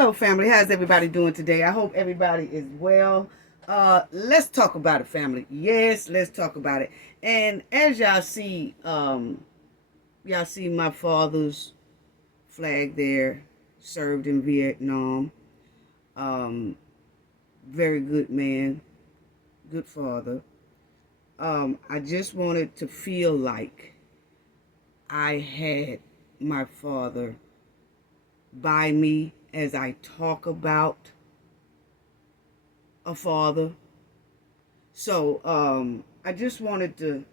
Hello, family. How's everybody doing today? I hope everybody is well. Let's talk about it, family. Yes, let's talk about it. And as y'all see my father's flag there, served in Vietnam. Um, Very good man, good father. I just wanted to feel like I had my father by me as I talk about a father. So I just wanted to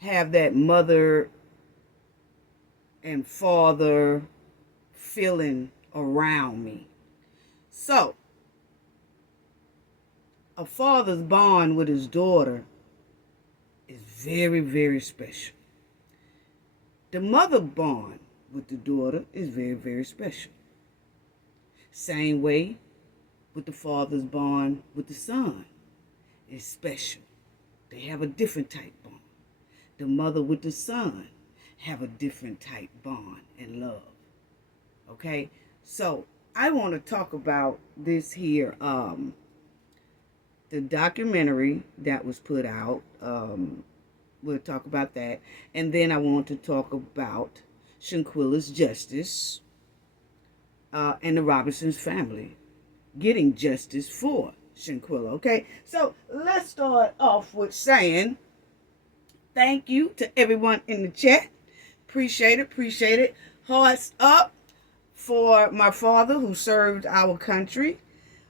have that mother and father feeling around me. So a father's bond with his daughter is very, very special. The mother bond with the daughter is very, very special. Same way with the father's bond with the son is special. They have a different type bond. The mother with the son have a different type bond and love. Okay? So I want to talk about this here, the documentary that was put out. We'll talk about that. And then I want to talk about Shanquella's justice and the Robinson's family getting justice for Shanquella. Okay? So let's start off with saying thank you to everyone in the chat. Appreciate it. Appreciate it. Hearts up for my father who served our country.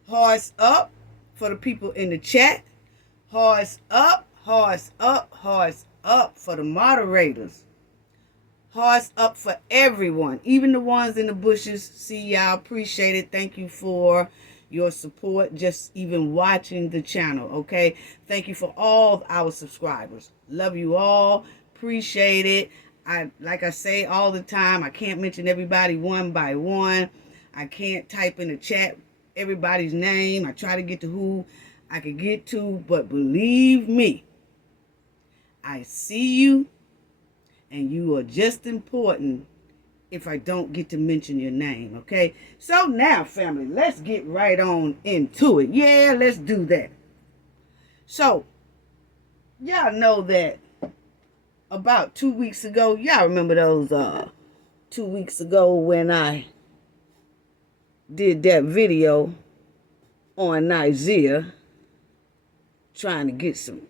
Hearts up for the people in the chat. Hearts up, hearts up, hearts up for the moderators. Hearts up for everyone, even the ones in the bushes. See y'all, appreciate it. Thank you for your support, just even watching the channel, okay? Thank you for all our subscribers. Love you all. Appreciate it. Like I say all the time, I can't mention everybody one by one. I can't type in the chat everybody's name. I try to get to who I could get to, but believe me, I see you, and you are just important if I don't get to mention your name, okay? So now, family, let's get right on into it. Yeah, let's do that. So, y'all know that about 2 weeks ago, y'all remember those 2 weeks ago when I did that video on Isaiah trying to get some,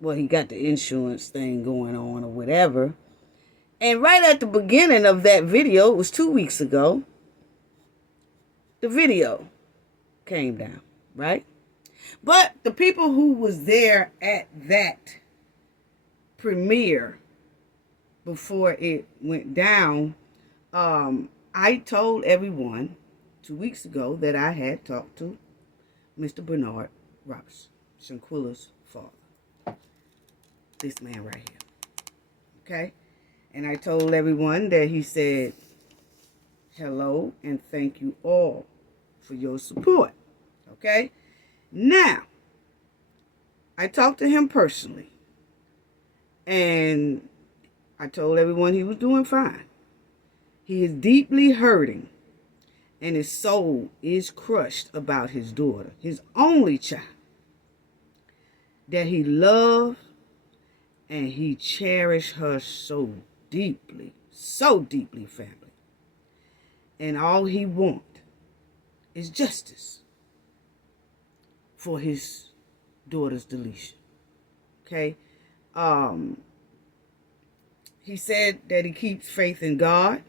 well, he got the insurance thing going on or whatever. And right at the beginning of that video, it was 2 weeks ago, the video came down, right? But the people who was there at that premiere before it went down, I told everyone 2 weeks ago that I had talked to Mr. Bernard Robinson, Shanquella's father. This man right here. Okay? And I told everyone that he said hello and thank you all for your support. Okay? Now, I talked to him personally. And I told everyone he was doing fine. He is deeply hurting. And his soul is crushed about his daughter, his only child, that he loved and he cherished her so deeply, family. And all he wants is justice for his daughter's deletion. Okay? He said that he keeps faith in God,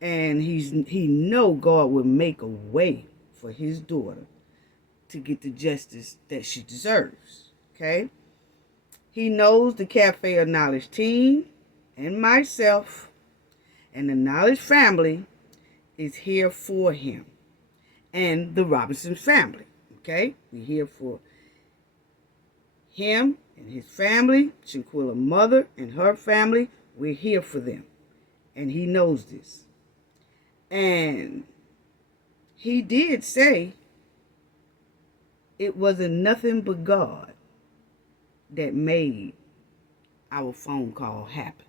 and he know God will make a way for his daughter to get the justice that she deserves. Okay? He knows the Cafe of Knowledge team and myself and the Knowledge family is here for him and the Robinson family. Okay? We're here for him and his family, Shanquella's mother and her family. We're here for them. And he knows this. And he did say it wasn't nothing but God that made our phone call happen.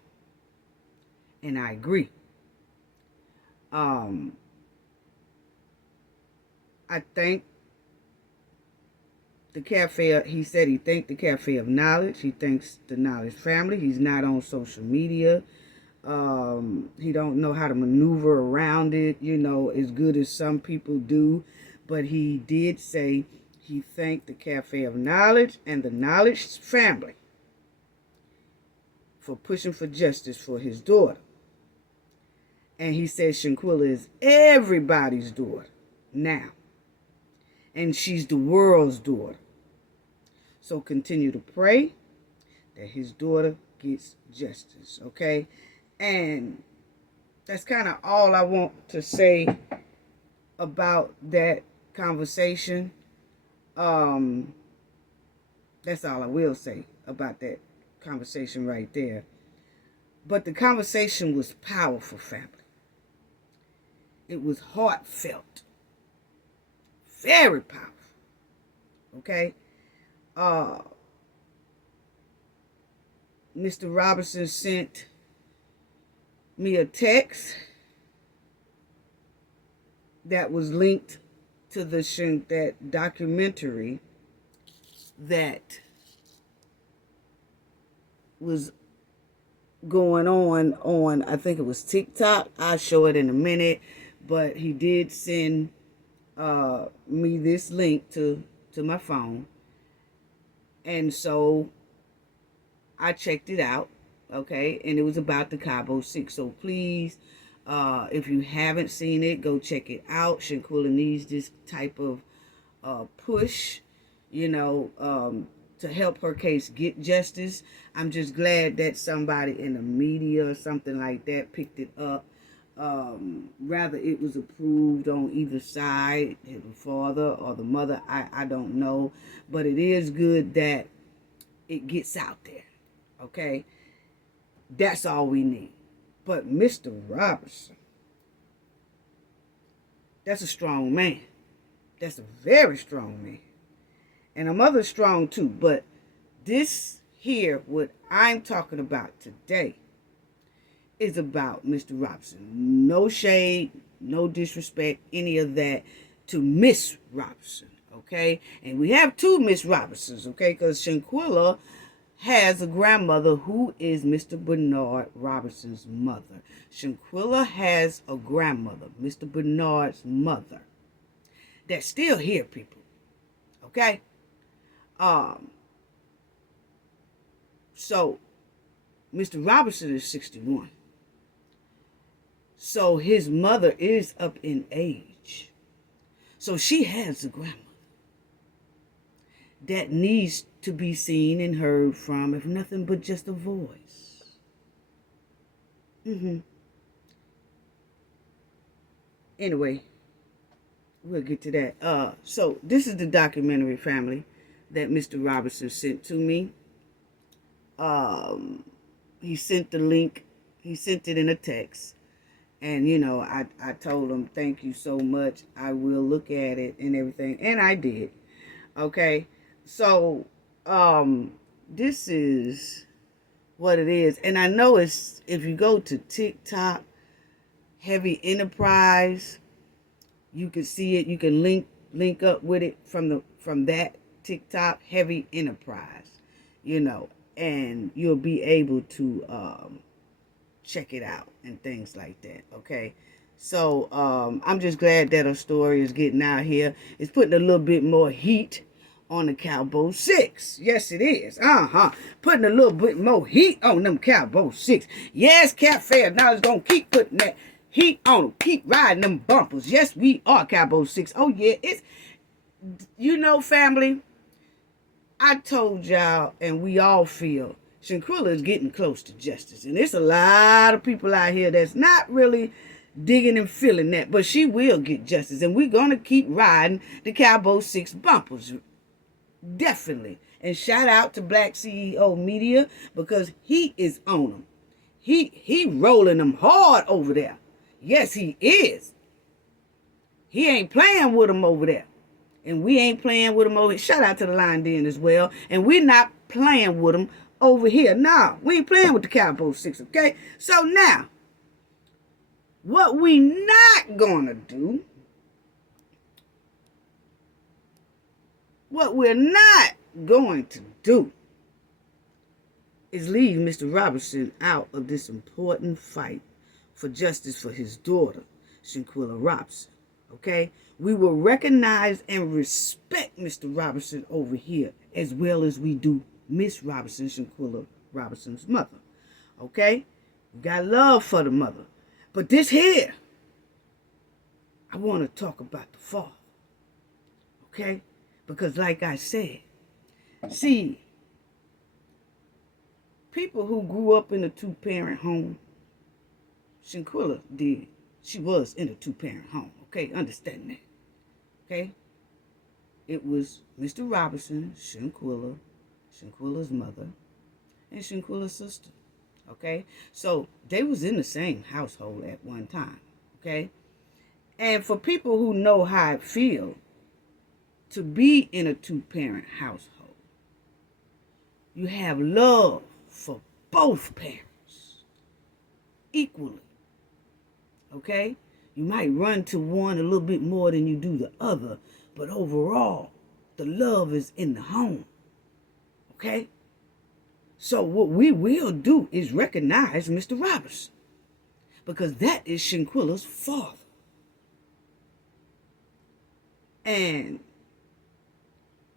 And I agree. I thank the Cafe. He said he thanked the Cafe of Knowledge. He thanks the Knowledge family. He's not on social media. He don't know how to maneuver around it, as good as some people do. But he did say he thanked the Cafe of Knowledge and the Knowledge family for pushing for justice for his daughter. And he said Shanquella is everybody's daughter now. And she's the world's daughter. So continue to pray that his daughter gets justice, okay? And that's kind of all I want to say about that conversation. That's all I will say about that conversation right there. But the conversation was powerful, family. It was heartfelt. Very powerful. Okay? Mr. Robinson sent me a text that was linked to that documentary that was going on I think it was TikTok. I'll show it in a minute, but he did send me this link to my phone, and so I checked it out, okay, and it was about the Cabo 6. So please, if you haven't seen it, go check it out. Shanquella needs this type of push, to help her case get justice. I'm just glad that somebody in the media or something like that picked it up. Rather it was approved on either side, the father or the mother, I don't know. But it is good that it gets out there, okay? That's all we need. But Mr. Robertson, that's a strong man. That's a very strong man. And a mother's strong too. But this here, what I'm talking about today, is about Mr. Robinson. No shade, no disrespect, any of that to Miss Robinson, okay? And we have two Miss Robinsons, okay? Because Shanquella has a grandmother who is Mr. Bernard Robinson's mother. Shanquella has a grandmother, Mr. Bernard's mother, that's still here, people, okay? So Mr. Robinson is 61. So his mother is up in age. So she has a grandmother that needs to be seen and heard from, if nothing but just a voice. Anyway, we'll get to that. So this is the documentary, family, that Mr. Robinson sent to me. He sent the link. He sent it in a text. And, I told him, thank you so much. I will look at it and everything. And I did. Okay. So, this is what it is. And I know it's, if you go to TikTok, Heavy Enterprise, you can see it. You can link up with it from that TikTok, Heavy Enterprise, and you'll be able to, check it out and things like that, okay? So, I'm just glad that our story is getting out here. It's putting a little bit more heat on the Cabo 6. Yes, it is. Putting a little bit more heat on them Cabo 6. Yes, Cafe of Knowledge gonna keep putting that heat on them. Keep riding them bumpers. Yes, we are Cabo 6. Oh, yeah, it's, family, I told y'all, and we all feel, Shanquella is getting close to justice. And there's a lot of people out here that's not really digging and feeling that. But she will get justice. And we're going to keep riding the Cabo 6 bumpers. Definitely. And shout out to Black CEO Media, because he is on them. He rolling them hard over there. Yes, he is. He ain't playing with them over there. And we ain't playing with them over here. Shout out to the Line Den as well. And we're not playing with them over here. Nah, we ain't playing with the Cabo 6, okay? So now, what we not gonna do What we're not going to do is leave Mr. Robinson out of this important fight for justice for his daughter, Shanquella Robinson. Okay? We will recognize and respect Mr. Robinson over here as well as we do Miss Robinson, Shanquella Robinson's mother. Okay? We got love for the mother. But this here, I want to talk about the father. Okay? Because like I said, see, people who grew up in a two-parent home, Shanquella did. She was in a two-parent home. Okay? Understand that. Okay? It was Mr. Robinson, Shanquella's mother, and Shanquella's sister. Okay? So they was in the same household at one time. Okay? And for people who know how it feels to be in a two-parent household, you have love for both parents equally. Okay? You might run to one a little bit more than you do the other, but overall, the love is in the home. Okay? So what we will do is recognize Mr. Robinson, because that is Shanquella's father. And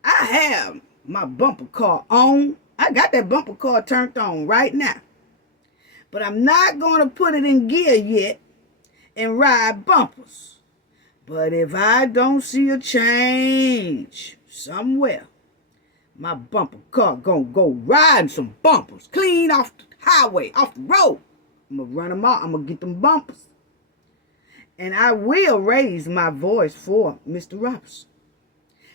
I have my bumper car on. I got that bumper car turned on right now. But I'm not going to put it in gear yet and ride bumpers. But if I don't see a change somewhere, my bumper car gonna go riding some bumpers clean off the highway, off the road. I'm gonna run them out. I'm gonna get them bumpers. And I will raise my voice for Mr. Robinson.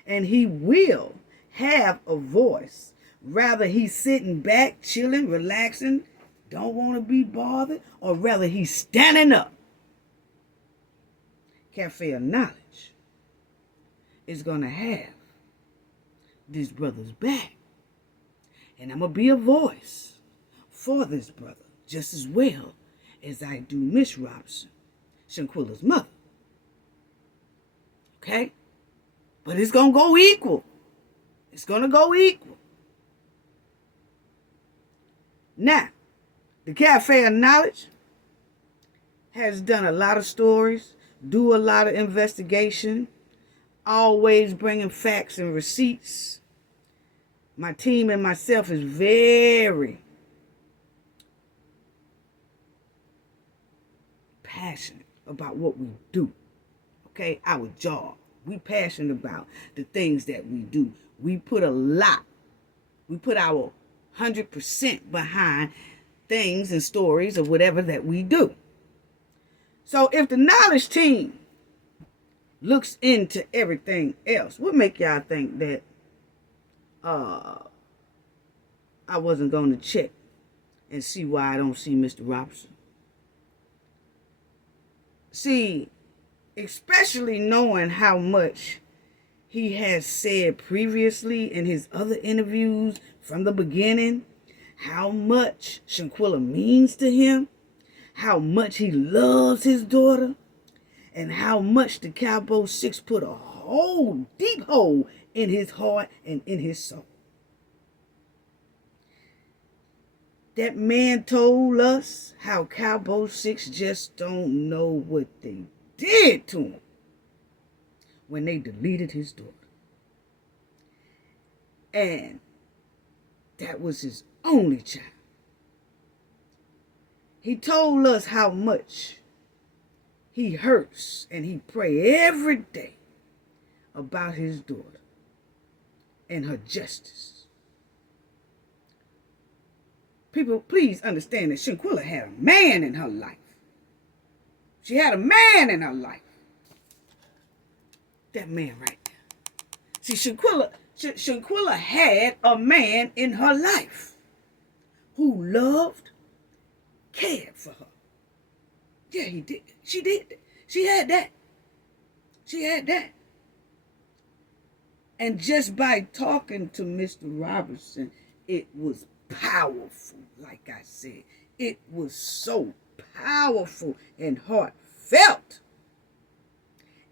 And he will have a voice. Rather he's sitting back, chilling, relaxing, don't want to be bothered, or rather he's standing up. Cafe of Knowledge is going to have this brother's back. And I'm going to be a voice for this brother just as well as I do Miss Robinson, Shanquella's mother. Okay? But it's going to go equal. It's going to go equal. Now, the Cafe of Knowledge has done a lot of stories, do a lot of investigation, always bringing facts and receipts. My team and myself is very passionate about what we do. Okay, our job. We passionate about the things that we do. We put a lot. We put our 100% behind things and stories or whatever that we do. So if the knowledge team looks into everything else, what make y'all think that I wasn't going to check and see why I don't see Mr. Robinson? See, especially knowing how much he has said previously in his other interviews from the beginning, how much Shanquella means to him, how much he loves his daughter, and how much the Cabo 6 put a whole deep hole in his heart and in his soul. That man told us how Cabo 6 just don't know what they did to him when they deleted his daughter. And that was his only child. He told us how much he hurts and he prays every day about his daughter and her justice. People, please understand that Shanquella had a man in her life. She had a man in her life. That man right there. See, Shanquella had a man in her life who loved, cared for her. Yeah, he did. She did. She had that. She had that. And just by talking to Mr. Robinson, it was powerful, like I said. It was so powerful and heartfelt.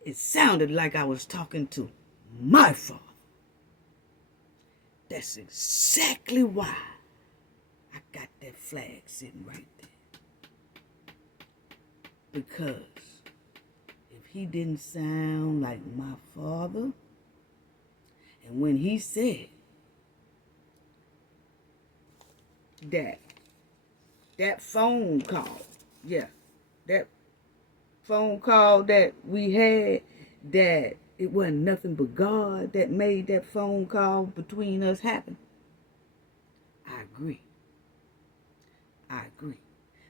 It sounded like I was talking to my father. That's exactly why I got that flag sitting right there. Because if he didn't sound like my father, and when he said that phone call, yeah, that phone call that we had, that it wasn't nothing but God that made that phone call between us happen. I agree. I agree.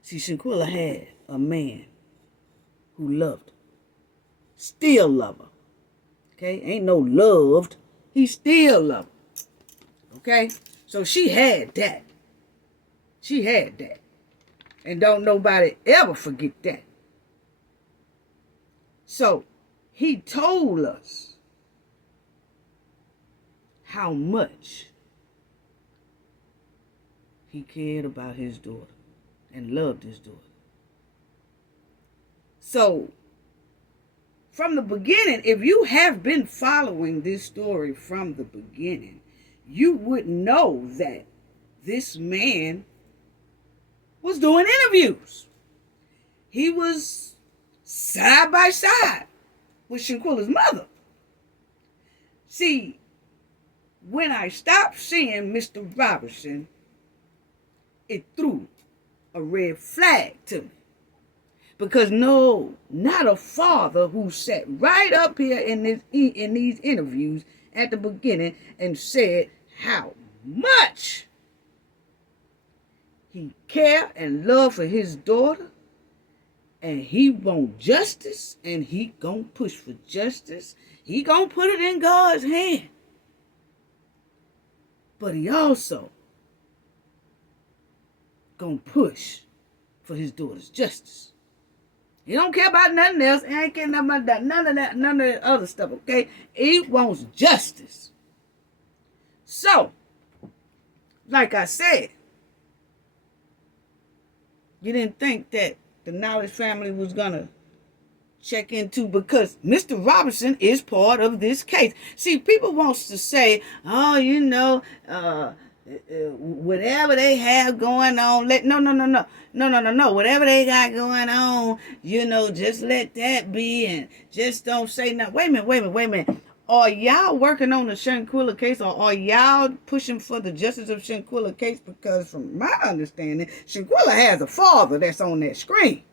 See, Shanquella had a man who loved her. Still love her. Okay? Ain't no loved. He still loved her. Okay? So she had that. She had that. And don't nobody ever forget that. So he told us how much he cared about his daughter and loved his daughter. So from the beginning, if you have been following this story from the beginning, you would know that this man was doing interviews. He was side by side with Shanquella's mother. See, when I stopped seeing Mr. Robertson, it threw a red flag to me. Because no, not a father who sat right up here in these interviews at the beginning and said how much he cared and loved for his daughter, and he want justice, and he gonna push for justice. He gonna put it in God's hand. But he also gonna push for his daughter's justice. He don't care about nothing else. He ain't caring about that, none of that other stuff, okay? He wants justice. So, like I said, you didn't think that the Knowledge family was going to check into, because Mr. Robinson is part of this case. See, people wants to say, oh, whatever they have going on, no. Whatever they got going on, just let that be and just don't say nothing. Wait a minute. Are y'all working on the Shanquella case, or are y'all pushing for the justice of Shanquella case? Because from my understanding, Shanquella has a father that's on that screen.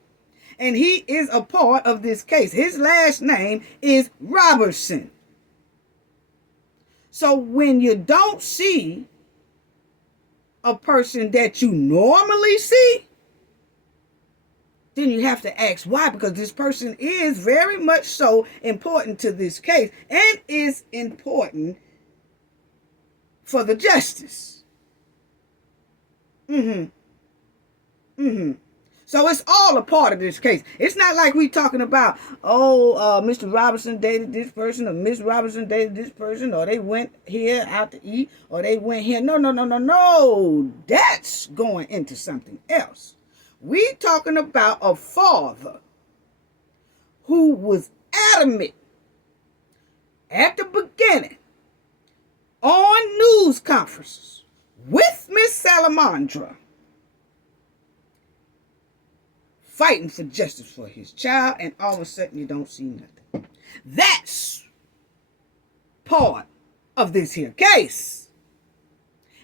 And he is a part of this case. His last name is Robertson. So when you don't see a person that you normally see, then you have to ask why, because this person is very much so important to this case and is important for the justice. So it's all a part of this case. It's not like we talking about, Mr. Robinson dated this person, or Miss Robinson dated this person, or they went here out to eat, or they went here. No. That's going into something else. We talking about a father who was adamant at the beginning on news conferences with Miss Salamandra, fighting for justice for his child, and all of a sudden you don't see nothing. That's part of this here case.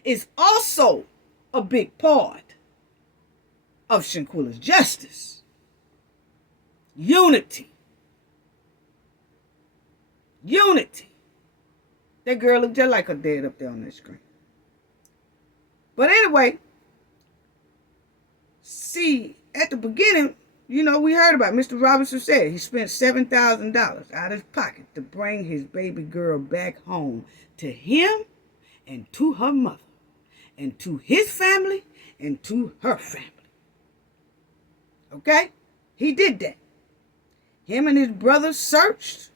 It's also a big part of Shanquella's justice. Unity. That girl looked just like her dad up there on that screen. But anyway, see, at the beginning, we heard about Mr. Robinson said he spent $7,000 out of his pocket to bring his baby girl back home to him and to her mother and to his family and to her family. Okay? He did that. Him and his brother searched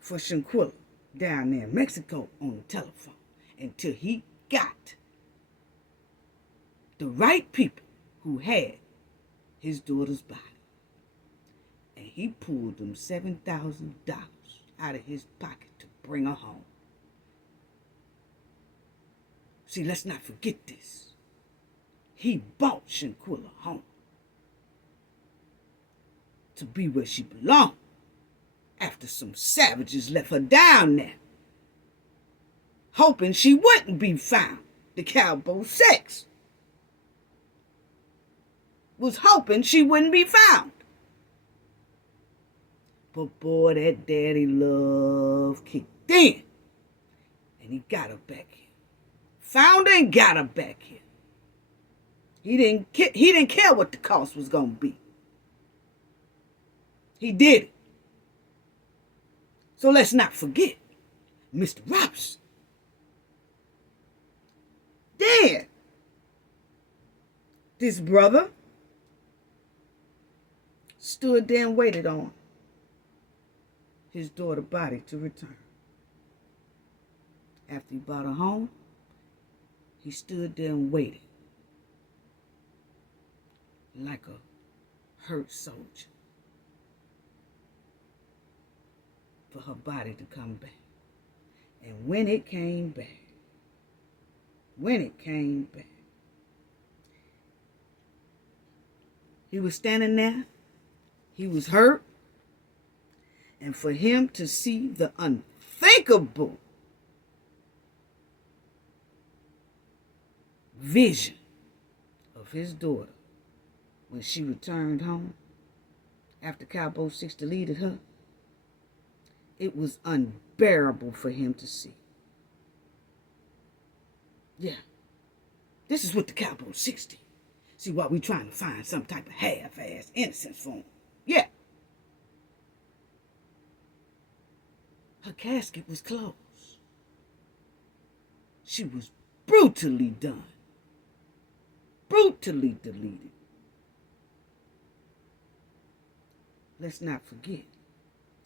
for Shanquella down there in Mexico on the telephone until he got the right people who had his daughter's body. And he pulled them $7,000 out of his pocket to bring her home. See, let's not forget this. He brought Shanquella home to be where she belonged after some savages left her down there, hoping she wouldn't be found. The Cabo 6 was hoping she wouldn't be found. But boy, that daddy love kicked in, and he got her back here. Found her and got her back here. He didn't care what the cost was going to be. He did it. So let's not forget Mr. Robinson. Then, this brother stood there and waited on his daughter's body to return. After he brought her home, he stood there and waited like a hurt soldier for her body to come back. And when it came back, he was standing there, he was hurt, and for him to see the unthinkable vision of his daughter when she returned home after Cabo 6 deleted her, it was unbearable for him to see. Yeah, this is what the Cabo 6 did. See, why we trying to find some type of half-ass innocence for him. Yeah. Her casket was closed. She was brutally done. Brutally deleted. Let's not forget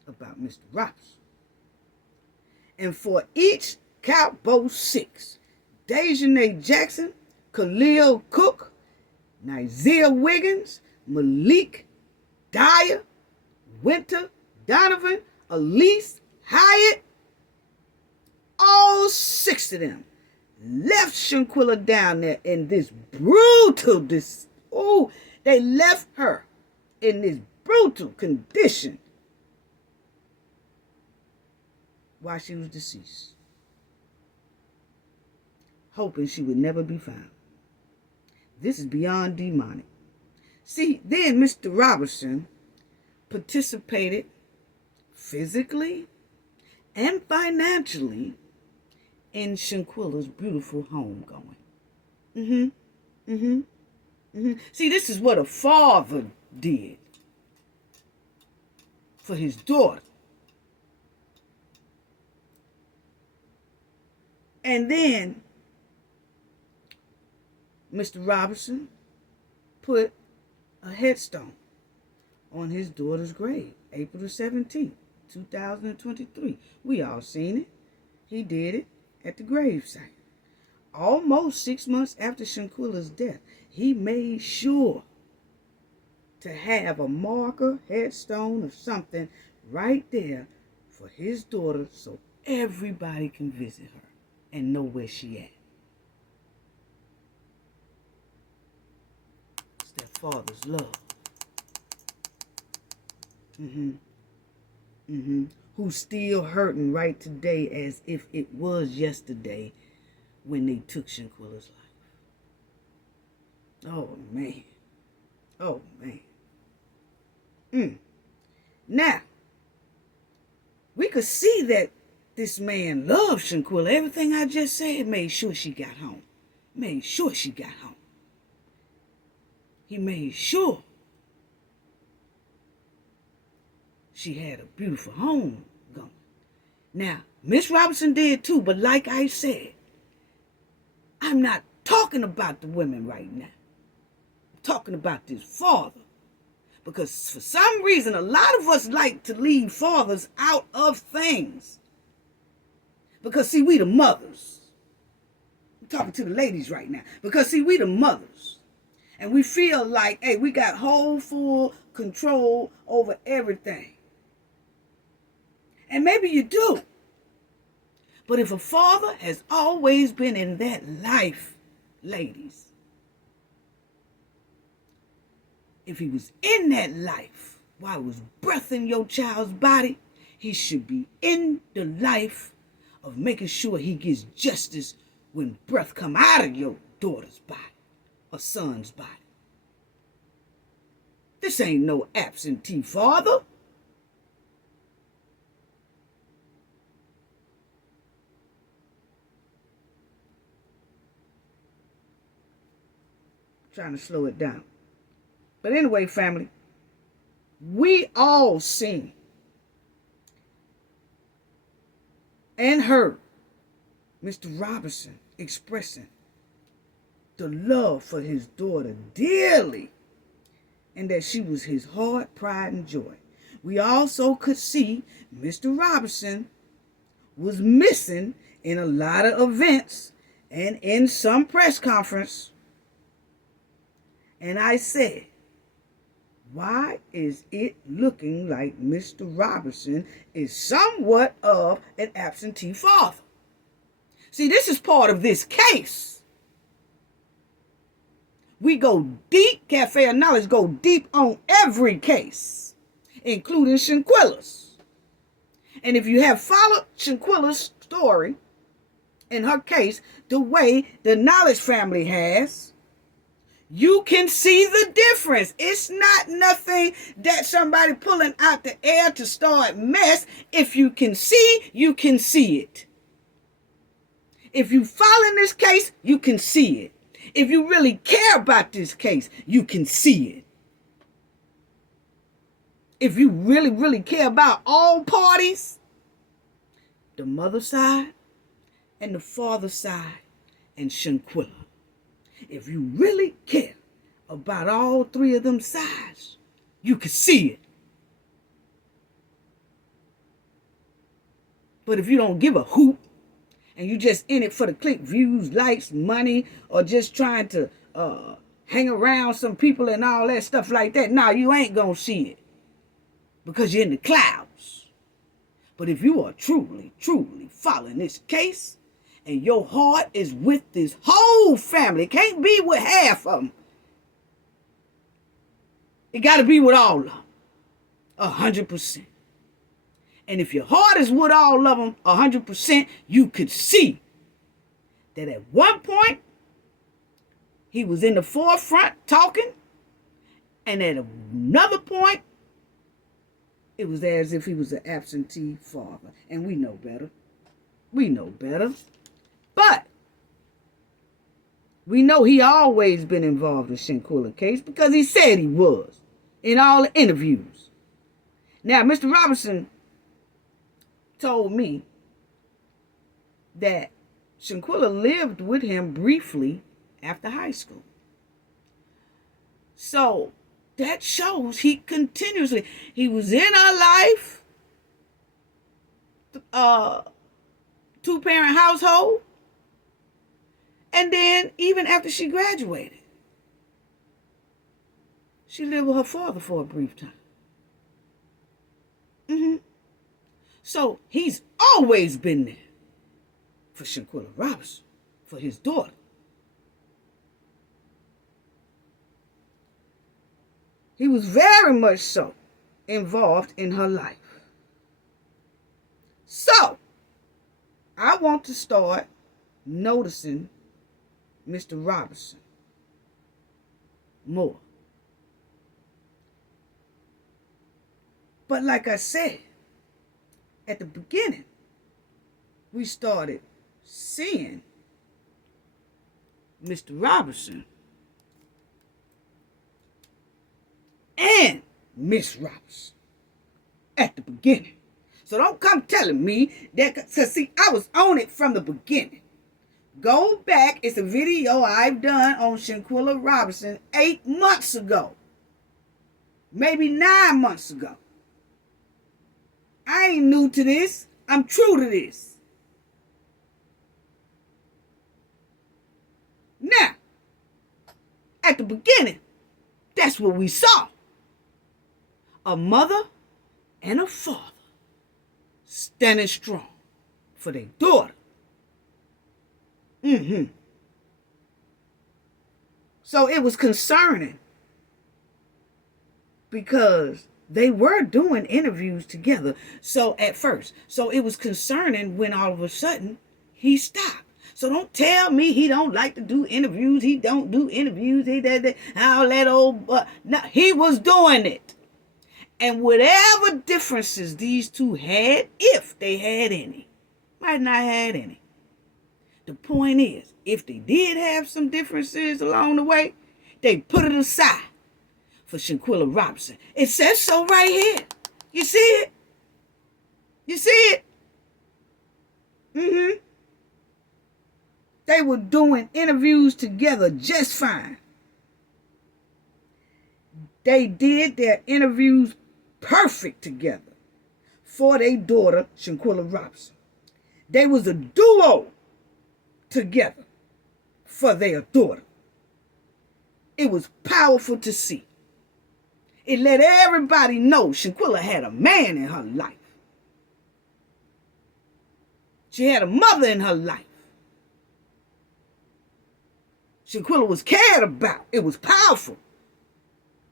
about Mr. Robinson. And for each Cabo 6, Dejanay Jackson, Khalil Cook, Nizia Wiggins, Malik Dyer, Winter, Donovan, Elise, Hyatt, all 6 of them left Shanquella down there in this brutal, they left her in this brutal condition while she was deceased, hoping she would never be found. This is beyond demonic. See, then Mr. Robinson participated physically and financially in Shanquella's beautiful homegoing. See, this is what a father did for his daughter. And then Mr. Robinson put a headstone on his daughter's grave, April the 17th, 2023. We all seen it. He did it at the gravesite. Almost 6 months after Shanquella's death, he made sure to have a marker, headstone, or something right there for his daughter so everybody can visit her and know where she at. It's that father's love. Who's still hurting right today as if it was yesterday when they took Shanquella's life. Oh, man. Oh, man. Now, we could see that this man loved Shanquella. Everything I just said made sure she got home. Made sure she got home. He made sure she had a beautiful home going. Now, Miss Robinson did too, but like I said, I'm not talking about the women right now. I'm talking about this father. Because for some reason, a lot of us like to leave fathers out of things. Because, see, we the mothers. I'm talking to the ladies right now. Because, see, we the mothers. And we feel like, hey, we got whole full control over everything. And maybe you do. But if a father has always been in that life, ladies, if he was in that life while it was breath in your child's body, he should be in the life of making sure he gets justice when breath come out of your daughter's body or son's body. This ain't no absentee father. Trying to slow it down. But anyway, family, we all seen and heard Mr. Robinson expressing the love for his daughter dearly, and that she was his heart, pride, and joy. We also could see Mr. Robinson was missing in a lot of events and in some press conference. And I said, why is it looking like Mr. Robinson is somewhat of an absentee father? See, this is part of this case. We go deep, Cafe of Knowledge go deep on every case, including Shanquella's. And if you have followed Shanquella's story in her case the way the Knowledge family has, you can see the difference. It's not nothing that somebody pulling out the air to start mess. If you can see, you can see it. If you follow this case, you can see it. If you really care about this case, you can see it. If you really, really care about all parties, the mother side and the father side and Shanquella. If you really care about all three of them sides, you can see it. But if you don't give a hoot, and you just in it for the click, views, likes, money, or just trying to hang around some people and all that stuff like that, nah, you ain't gonna see it. Because you're in the clouds. But if you are truly, truly following this case, and your heart is with this whole family, it can't be with half of them. It got to be with all of them, 100%. And if your heart is with all of them, 100%, you could see that at one point, he was in the forefront talking, and at another point, it was as if he was an absentee father. And we know better. We know better. But we know he always been involved in Shanquella case because he said he was in all the interviews. Now, Mr. Robinson told me that Shanquella lived with him briefly after high school. So that shows he was in her life, two-parent household. And then, even after she graduated, she lived with her father for a brief time. So, he's always been there for Shanquella Robinson, for his daughter. He was very much so involved in her life. So, I want to start noticing Mr. Robinson more. But like I said, at the beginning, we started seeing Mr. Robinson and Miss Robinson at the beginning. So don't come telling me that, because see, I was on it from the beginning. Go back, it's a video I've done on Shanquella Robinson 8 months ago. Maybe 9 months ago. I ain't new to this. I'm true to this. Now, at the beginning, that's what we saw. A mother and a father standing strong for their daughter Mm-hmm. So it was concerning because they were doing interviews together. So at first, so it was concerning when all of a sudden he stopped. So don't tell me he don't like to do interviews. He don't do interviews. He that all that old. No, he was doing it, and whatever differences these two had, if they had any, might not had any. The point is, if they did have some differences along the way, they put it aside for Shanquella Robinson. It says so right here. You see it? You see it? Mm-hmm. They were doing interviews together just fine. They did their interviews perfect together for their daughter, Shanquella Robinson. They was a duo together for their daughter. It was powerful to see. It let everybody know Shanquella had a man in her life. She had a mother in her life. Shanquella was cared about. It was powerful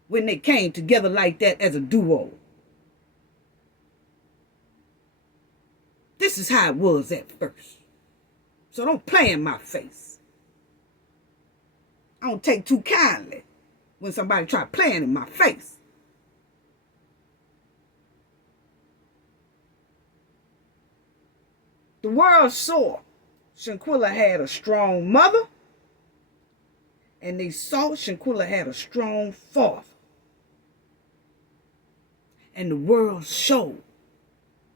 when they came together like that as a duo. This is how it was at first. So don't play in my face. I don't take too kindly when somebody try playing in my face. The world saw Shanquella had a strong mother, and they saw Shanquella had a strong father. And the world showed,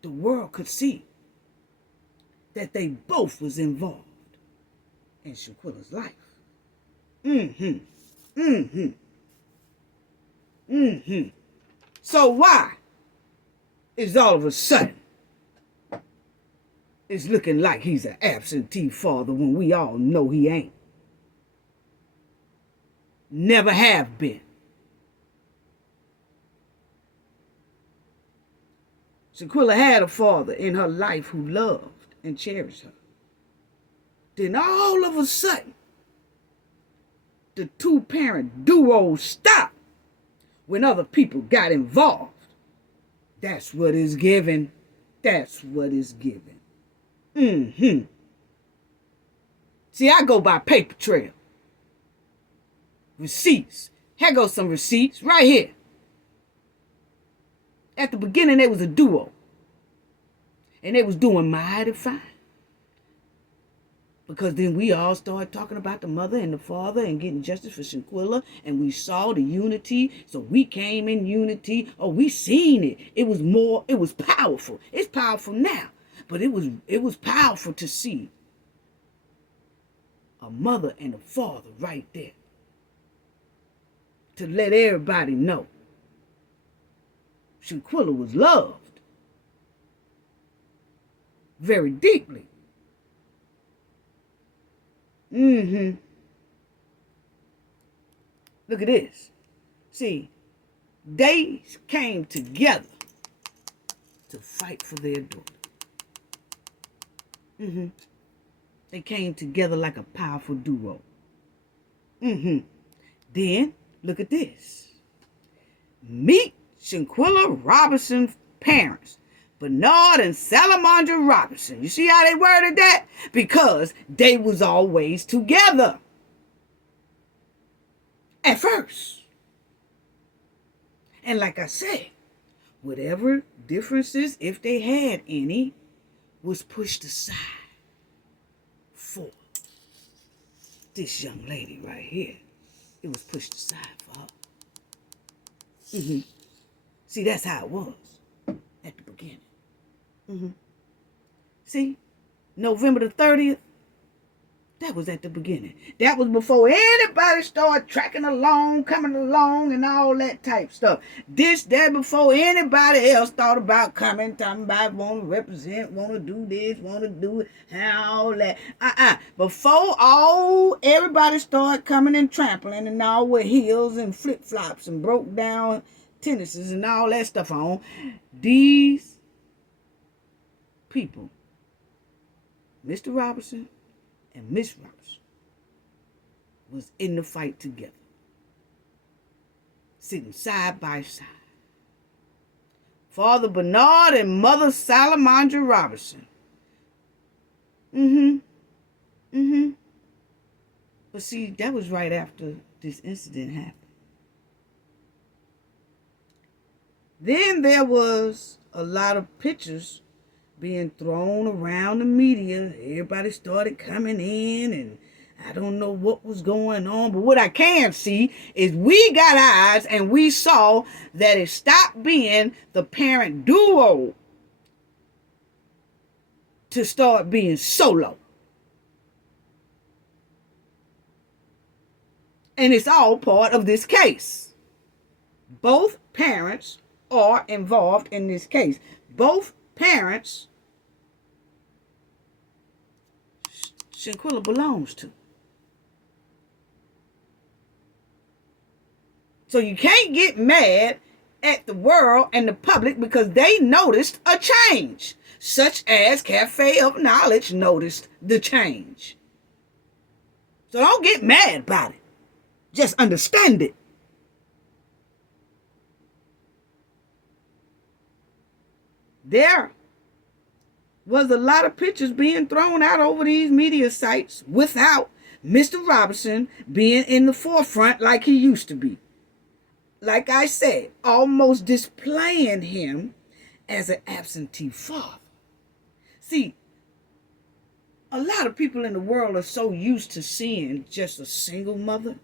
the world could see that they both was involved in Shanquella's life. Mm-hmm. Mm-hmm. Mm-hmm. So why is all of a sudden it's looking like he's an absentee father when we all know he ain't? Never have been. Shanquella had a father in her life who loved and cherished her. Then all of a sudden, the two-parent duo stopped when other people got involved. That's what is given. That's what is given. Mm-hmm. See, I go by paper trail. Receipts. Here goes some receipts right here. At the beginning, they was a duo. And they was doing mighty fine. Because then we all started talking about the mother and the father and getting justice for Shanquella. And we saw the unity. So we came in unity. Oh, we seen it. It was more, it was powerful. It's powerful now. But it was powerful to see a mother and a father right there. To let everybody know Shanquella was loved very deeply. Mm-hmm. Look at this. See, they came together to fight for their daughter. Mm-hmm. They came together like a powerful duo. Mm-hmm. Then, look at this. Meet Shanquella Robinson's parents, Bernard and Salamandra Robinson. You see how they worded that? Because they was always together. At first. And like I said, whatever differences, if they had any, was pushed aside for this young lady right here. It was pushed aside for her. Mm-hmm. See, that's how it was at the beginning. Mm-hmm. See, November the 30th, that was at the beginning. That was before anybody started tracking along, coming along, and all that type stuff. That before anybody else thought about coming, talking about want to represent, want to do this, want to do it, and all that. Before everybody started coming and trampling and all with heels and flip-flops and broke down tennises and all that stuff on, these people, Mr. Robinson and Miss Robinson was in the fight together, sitting side by side. Father Bernard and Mother Salamandra Robinson. But see, that was right after this incident happened. Then there was a lot of pictures being thrown around the media. Everybody started coming in, and I don't know what was going on. But what I can see is we got eyes, and we saw that it stopped being the parent duo to start being solo. And it's all part of this case. Both parents are involved in this case. Both parents Shanquella belongs to. So you can't get mad at the world and the public because they noticed a change, such as Cafe of Knowledge noticed the change. So don't get mad about it. Just understand it. There was a lot of pictures being thrown out over these media sites without Mr. Robinson being in the forefront like he used to be. Like I said, almost displaying him as an absentee father. See, a lot of people in the world are so used to seeing just a single mother.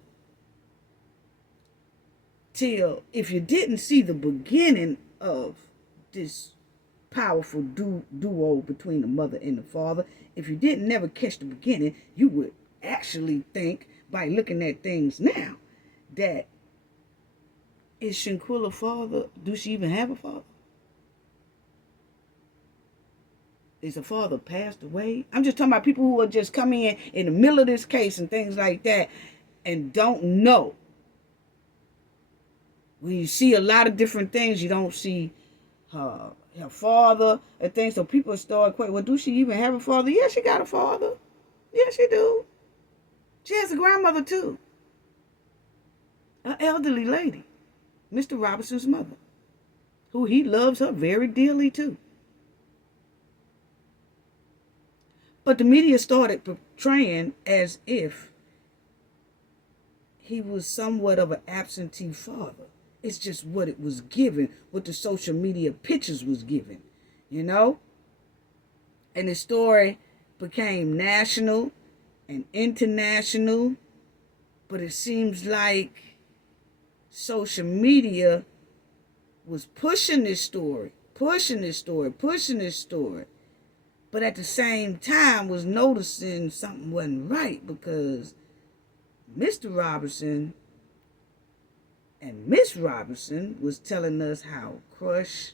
Till if you didn't see the beginning of this powerful duo between the mother and the father, if you didn't never catch the beginning, you would actually think by looking at things now that is Shanquella father? Do she even have a father? Is the father passed away? I'm just talking about people who are just coming in the middle of this case and things like that and don't know. When you see a lot of different things, you don't see her father and things. So people start questioning, well, do she even have a father? Yeah, she got a father. Yeah, she do. She has a grandmother too. An elderly lady. Mr. Robinson's mother. Who he loves her very dearly too. But the media started portraying as if he was somewhat of an absentee father. It's just what it was given, what the social media pictures was given, you know? And the story became national and international, but it seems like social media was pushing this story, but at the same time was noticing something wasn't right because Mr. Robinson and Miss Robinson was telling us how crushed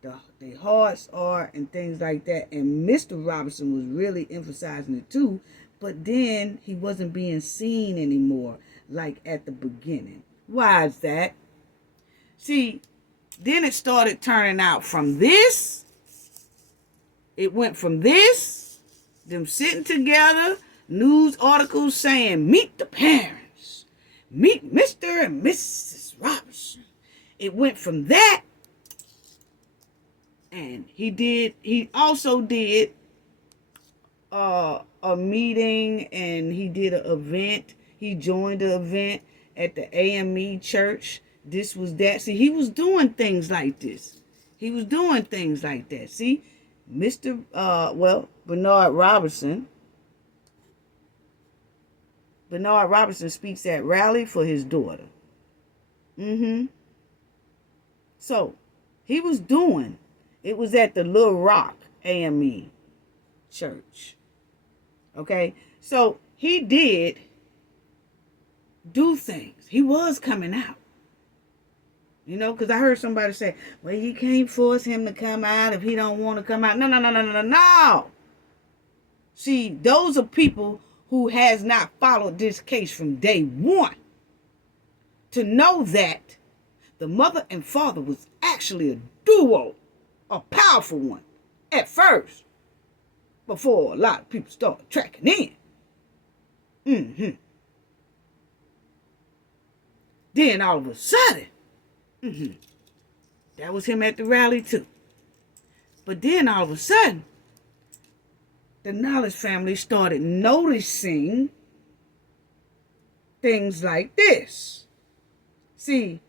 their hearts are and things like that. And Mr. Robinson was really emphasizing it too, but then he wasn't being seen anymore like at the beginning. Why is that? See, then it started turning out from this. It went from this, them sitting together, news articles saying, meet the parents. Meet Mr. and Mrs. Robinson. It went from that, and he also did a meeting, and he did an event. He joined the event at the AME church. This was that. See, he was doing things like this. See, Bernard Robinson. Bernard Robinson speaks at rally for his daughter. So, he was doing, it was at the Little Rock AME church. Okay? So, he did do things. He was coming out. You know, because I heard somebody say, well, you can't force him to come out if he don't want to come out. No. See, those are people who has not followed this case from day one to know that the mother and father was actually a duo, a powerful one at first, before a lot of people started tracking in. Mm-hmm. Then all of a sudden, mm-hmm, that was him at the rally too. But then all of a sudden, the Knowledge family started noticing things like this. See,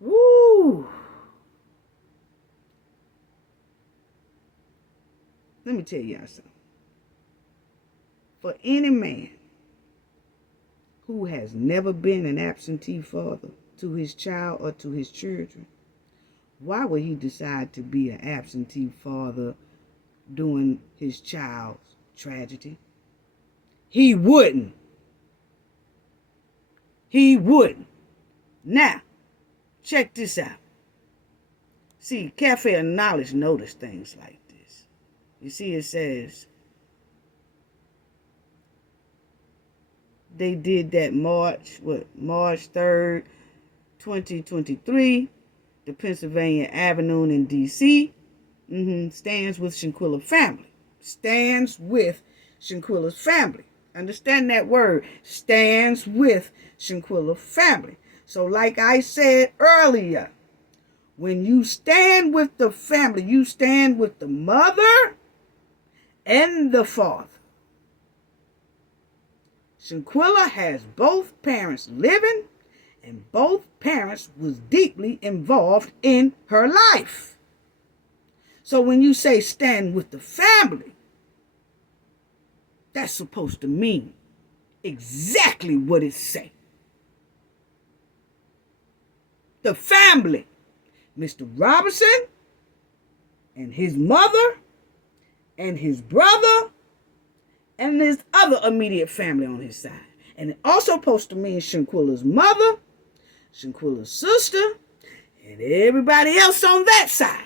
woo. Let me tell y'all something. For any man who has never been an absentee father to his child or to his children, why would he decide to be an absentee father during his child's tragedy? He wouldn't. He wouldn't. Now, check this out. See, Cafe of Knowledge noticed things like this. You see, it says they did that March 3rd, 2023, the Pennsylvania Avenue in D.C. Stands with Shanquella family. Stands with Shanquella's family. Understand that word. Stands with Shanquella family. So like I said earlier, when you stand with the family, you stand with the mother and the father. Shanquella has both parents living, and both parents was deeply involved in her life. So when you say stand with the family, that's supposed to mean exactly what it say. The family, Mr. Robinson and his mother and his brother and his other immediate family on his side. And it also supposed to mean Shanquella's mother, Shanquella's sister, and everybody else on that side.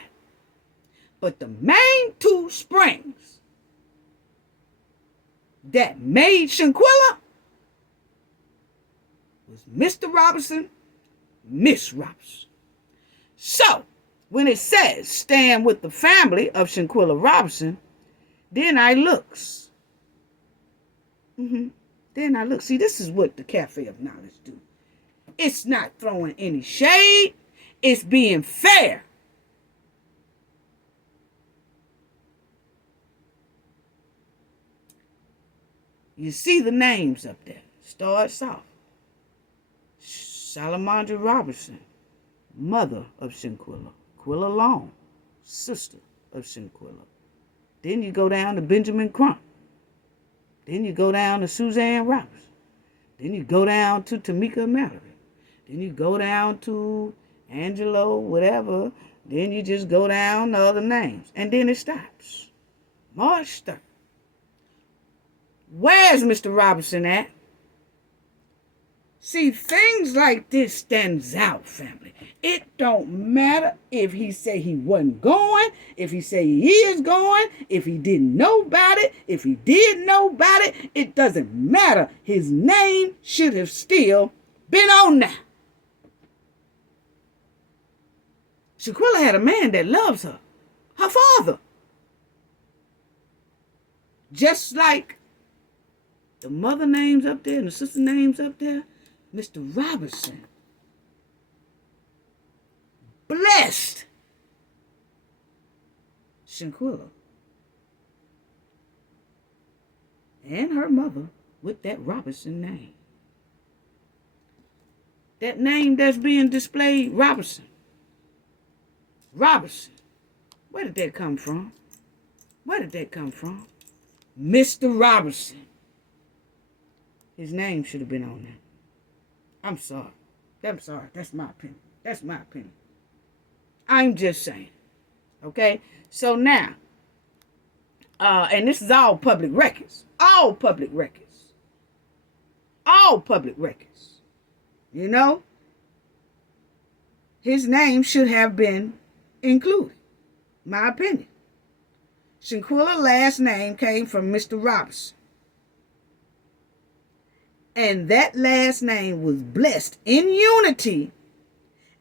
But the main two springs that made Shanquella was Mr. Robinson, Miss Robinson. So, when it says stand with the family of Shanquella Robinson, then I looks. Then I look. See, this is what the Cafe of Knowledge do. It's not throwing any shade. It's being fair. You see the names up there. Starts off. Salamandra Robinson, mother of Shanquella. Quilla Long, sister of Shanquella. Then you go down to Benjamin Crump. Then you go down to Suzanne Roberts. Then you go down to Tamika Mallory. Then you go down to Angelo, whatever. Then you just go down the other names. And then it stops. March 3rd. Where's Mr. Robinson at? See, things like this stands out, family. It don't matter if he say he wasn't going, if he say he is going, if he didn't know about it, if he did know about it. It doesn't matter. His name should have still been on there. Shanquella had a man that loves her. Her father. Just like the mother name's up there and the sister name's up there. Mr. Robinson blessed Shanquella and her mother with that Robinson name. That name that's being displayed, Robinson. Robinson. Where did that come from? Where did that come from? Mr. Robinson. His name should have been on there. I'm sorry. That's my opinion. That's my opinion. I'm just saying. Okay? So now, and this is all public records. All public records. All public records. You know? His name should have been included. My opinion. Shanquella's last name came from Mr. Robinson. And that last name was blessed in unity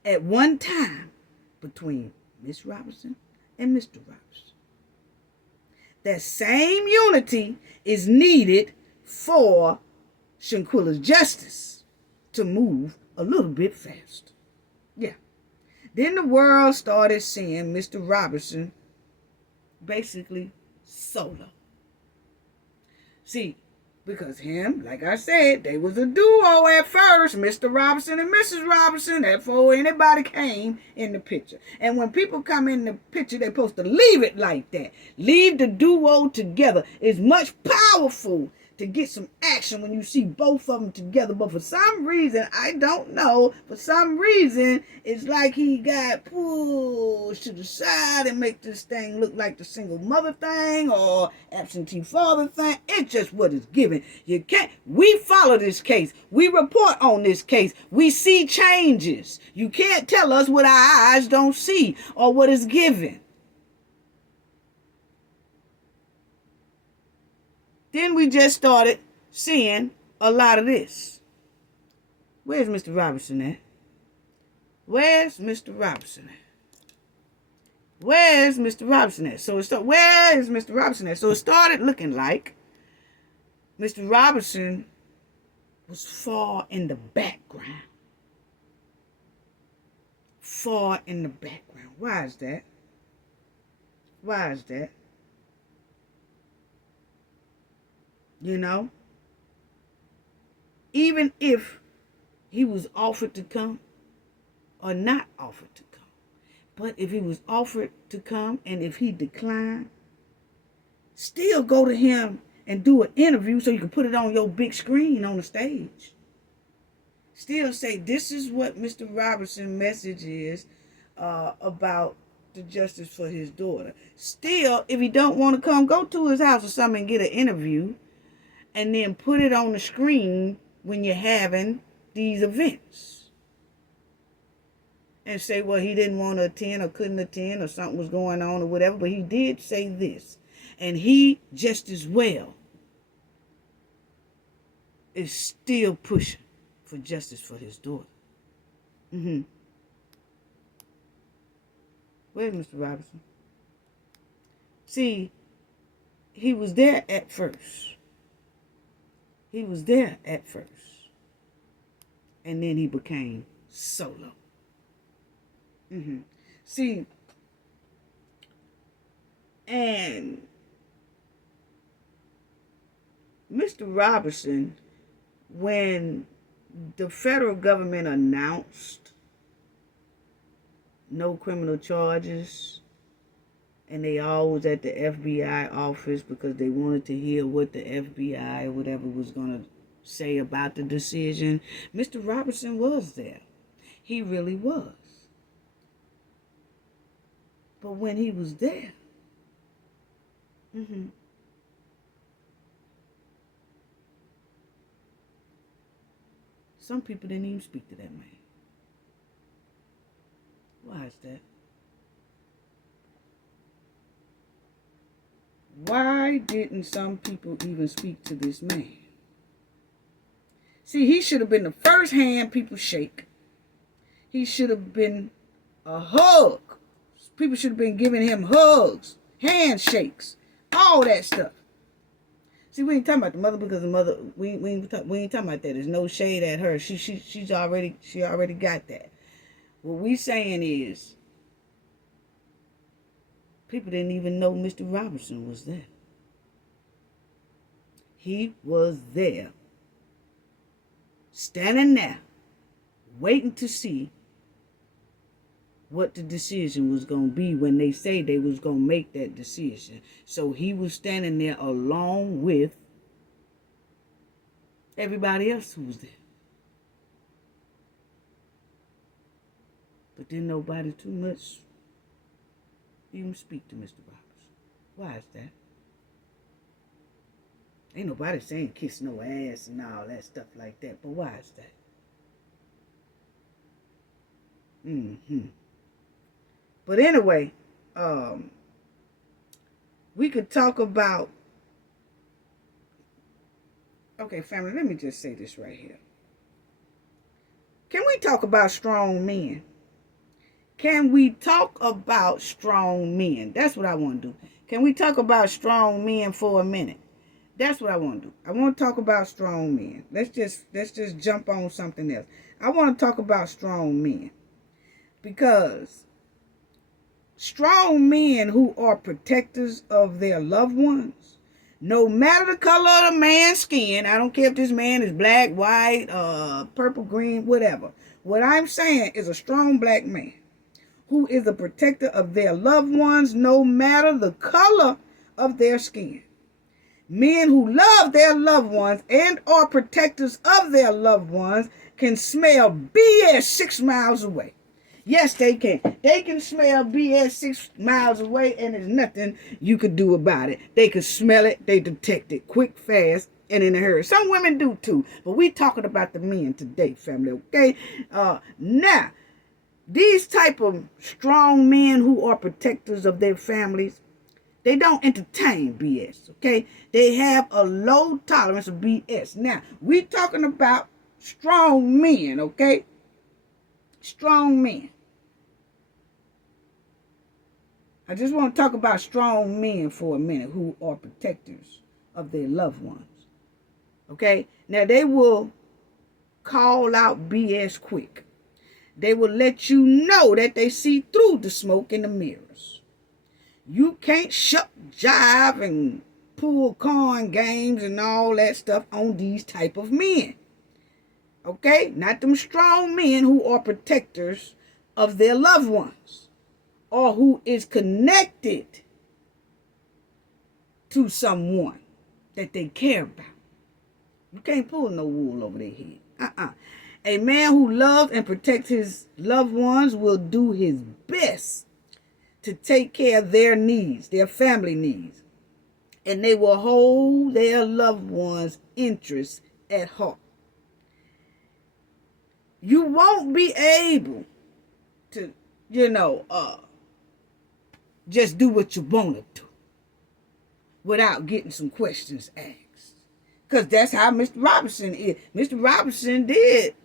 at one time between Miss Robinson and Mr. Robinson. That same unity is needed for Shanquella's justice to move a little bit faster. Yeah. Then the world started seeing Mr. Robinson basically solo. See, because him, like I said, they was a duo at first, Mr. Robinson and Mrs. Robinson, before anybody came in the picture. And when people come in the picture, they're supposed to leave it like that. Leave the duo together. It's much powerful to get some action when you see both of them together. But for some reason, I don't know, for some reason, it's like he got pushed to the side and make this thing look like the single mother thing or absentee father thing. It's just what it's given. You can't, we follow this case. We report on this case. We see changes. You can't tell us what our eyes don't see or what is given. Then we just started seeing a lot of this. Where's Mr. Robinson at? Where's Mr. Robinson at? Where's Mr. Robinson at? Where is Mr. Robinson at? So it started looking like Mr. Robinson was far in the background. Far in the background. Why is that? Why is that? You know, even if he was offered to come or not offered to come, but if he was offered to come and if he declined, still go to him and do an interview so you can put it on your big screen on the stage. Still say, this is what Mr. Robinson's message is about the justice for his daughter. Still, if he don't want to come, go to his house or something and get an interview. And then put it on the screen when you're having these events. And say, well, he didn't want to attend or couldn't attend or something was going on or whatever. But he did say this. And he, just as well, is still pushing for justice for his daughter. Where's Mr. Robinson? See, he was there at first. He was there at first. And then he became solo. See, and Mr. Robinson, when the federal government announced no criminal charges, and they all was at the FBI office because they wanted to hear what the FBI or whatever was going to say about the decision. Mr. Robinson was there. He really was. But when he was there, some people didn't even speak to that man. Why is that? Why didn't some people even speak to this man? See, he should have been the first hand people shake. He should have been a hug. People should have been giving him hugs, handshakes, all that stuff. See, we ain't talking about the mother because the mother, we ain't talking about that. There's no shade at her. She already got that. What we saying is, people didn't even know Mr. Robinson was there. He was there, standing there, waiting to see what the decision was going to be when they say they was going to make that decision. So he was standing there along with everybody else who was there. But then nobody too much even speak to Mr. Robinson. Why is that? Ain't nobody saying kiss no ass and all that stuff like that. But why is that? But anyway, we could talk about... Okay, family, let me just say this right here. Can we talk about strong men? Can we talk about strong men? That's what I want to do. Can we talk about strong men for a minute? That's what I want to do. I want to talk about strong men. Let's just jump on something else. I want to talk about strong men because strong men who are protectors of their loved ones, no matter the color of the man's skin, I don't care if this man is black, white, purple, green, whatever. What I'm saying is a strong black man who is a protector of their loved ones, no matter the color of their skin. Men who love their loved ones and are protectors of their loved ones can smell BS 6 miles away. Yes, they can. They can smell BS 6 miles away, and there's nothing you could do about it. They can smell it, they detect it quick, fast, and in a hurry. Some women do too, but we talking about the men today, family, okay? Now, these type of strong men who are protectors of their families, they don't entertain BS, okay? They have a low tolerance of BS. Now, we talking about strong men, okay? Strong men. I just want to talk about strong men for a minute who are protectors of their loved ones, okay? Now, they will call out BS quick. They will let you know that they see through the smoke in the mirrors. You can't shuck, jive, and pull corn games and all that stuff on these type of men. Okay? Not them strong men who are protectors of their loved ones or who is connected to someone that they care about. You can't pull no wool over their head. A man who loves and protects his loved ones will do his best to take care of their needs, their family needs. And they will hold their loved ones' interests at heart. You won't be able to, just do what you want to do without getting some questions asked. Because that's how Mr. Robinson is. Mr. Robinson did.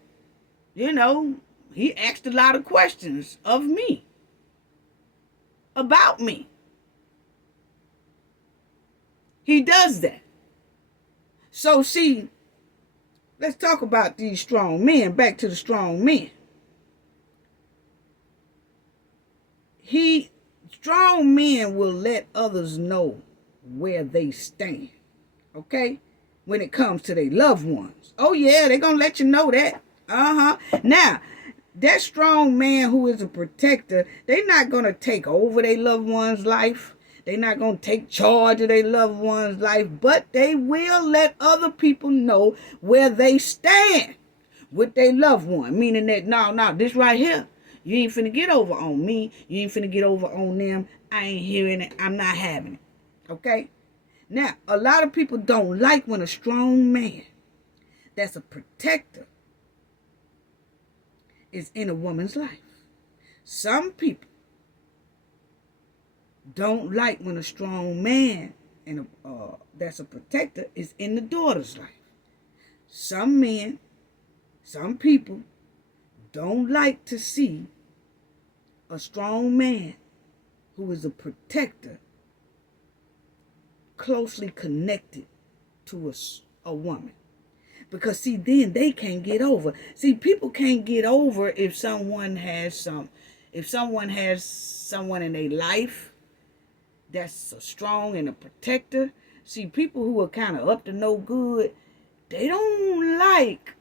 He asked a lot of questions of me, about me. He does that. So see, let's talk about these strong men. Back to the strong men. Strong men will let others know where they stand, okay? When it comes to their loved ones. Oh yeah, they're going to let you know that. Now, that strong man who is a protector, they're not going to take over their loved one's life. They're not going to take charge of their loved one's life, but they will let other people know where they stand with their loved one. Meaning that, no, this right here, you ain't finna get over on me. You ain't finna get over on them. I ain't hearing it. I'm not having it. Okay? Now, a lot of people don't like when a strong man that's a protector is in a woman's life. Some people don't like when a strong man and that's a protector is in the daughter's life. Some men, some people don't like to see a strong man who is a protector closely connected to a woman. Because see, then they can't get over. See, people can't get over if someone has someone in their life that's a strong and a protector. See, people who are kind of up to no good, they don't like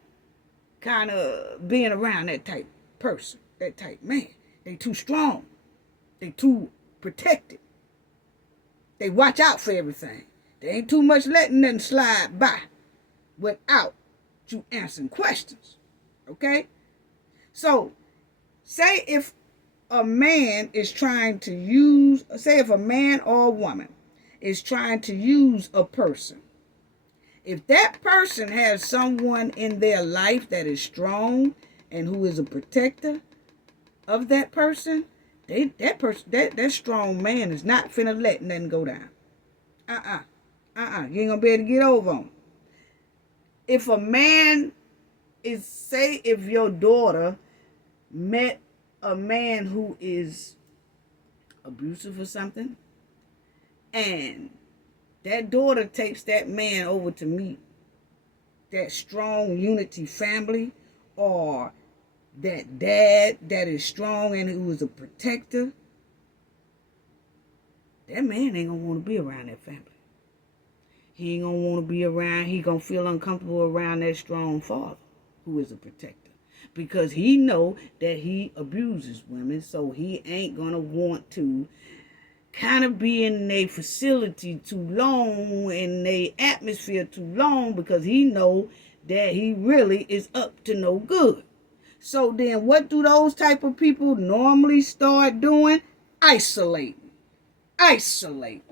kind of being around that type person, that type man. They too strong. They too protected. They watch out for everything. They ain't too much letting them slide by without you answering questions. Okay? So, say if a man is trying to if a man or a woman is trying to use a person, if that person has someone in their life that is strong and who is a protector of that person, that strong man is not finna let nothing go down. You ain't gonna be able to get over on. If a man if your daughter met a man who is abusive or something, and that daughter takes that man over to meet that strong unity family, or that dad that is strong and who is a protector, that man ain't gonna want to be around that family. He ain't gonna want to be around, he gonna feel uncomfortable around that strong father who is a protector. Because he know that he abuses women, so he ain't gonna want to kind of be in a facility too long, in a atmosphere too long, because he know that he really is up to no good. So then what do those type of people normally start doing? Isolating. Isolate.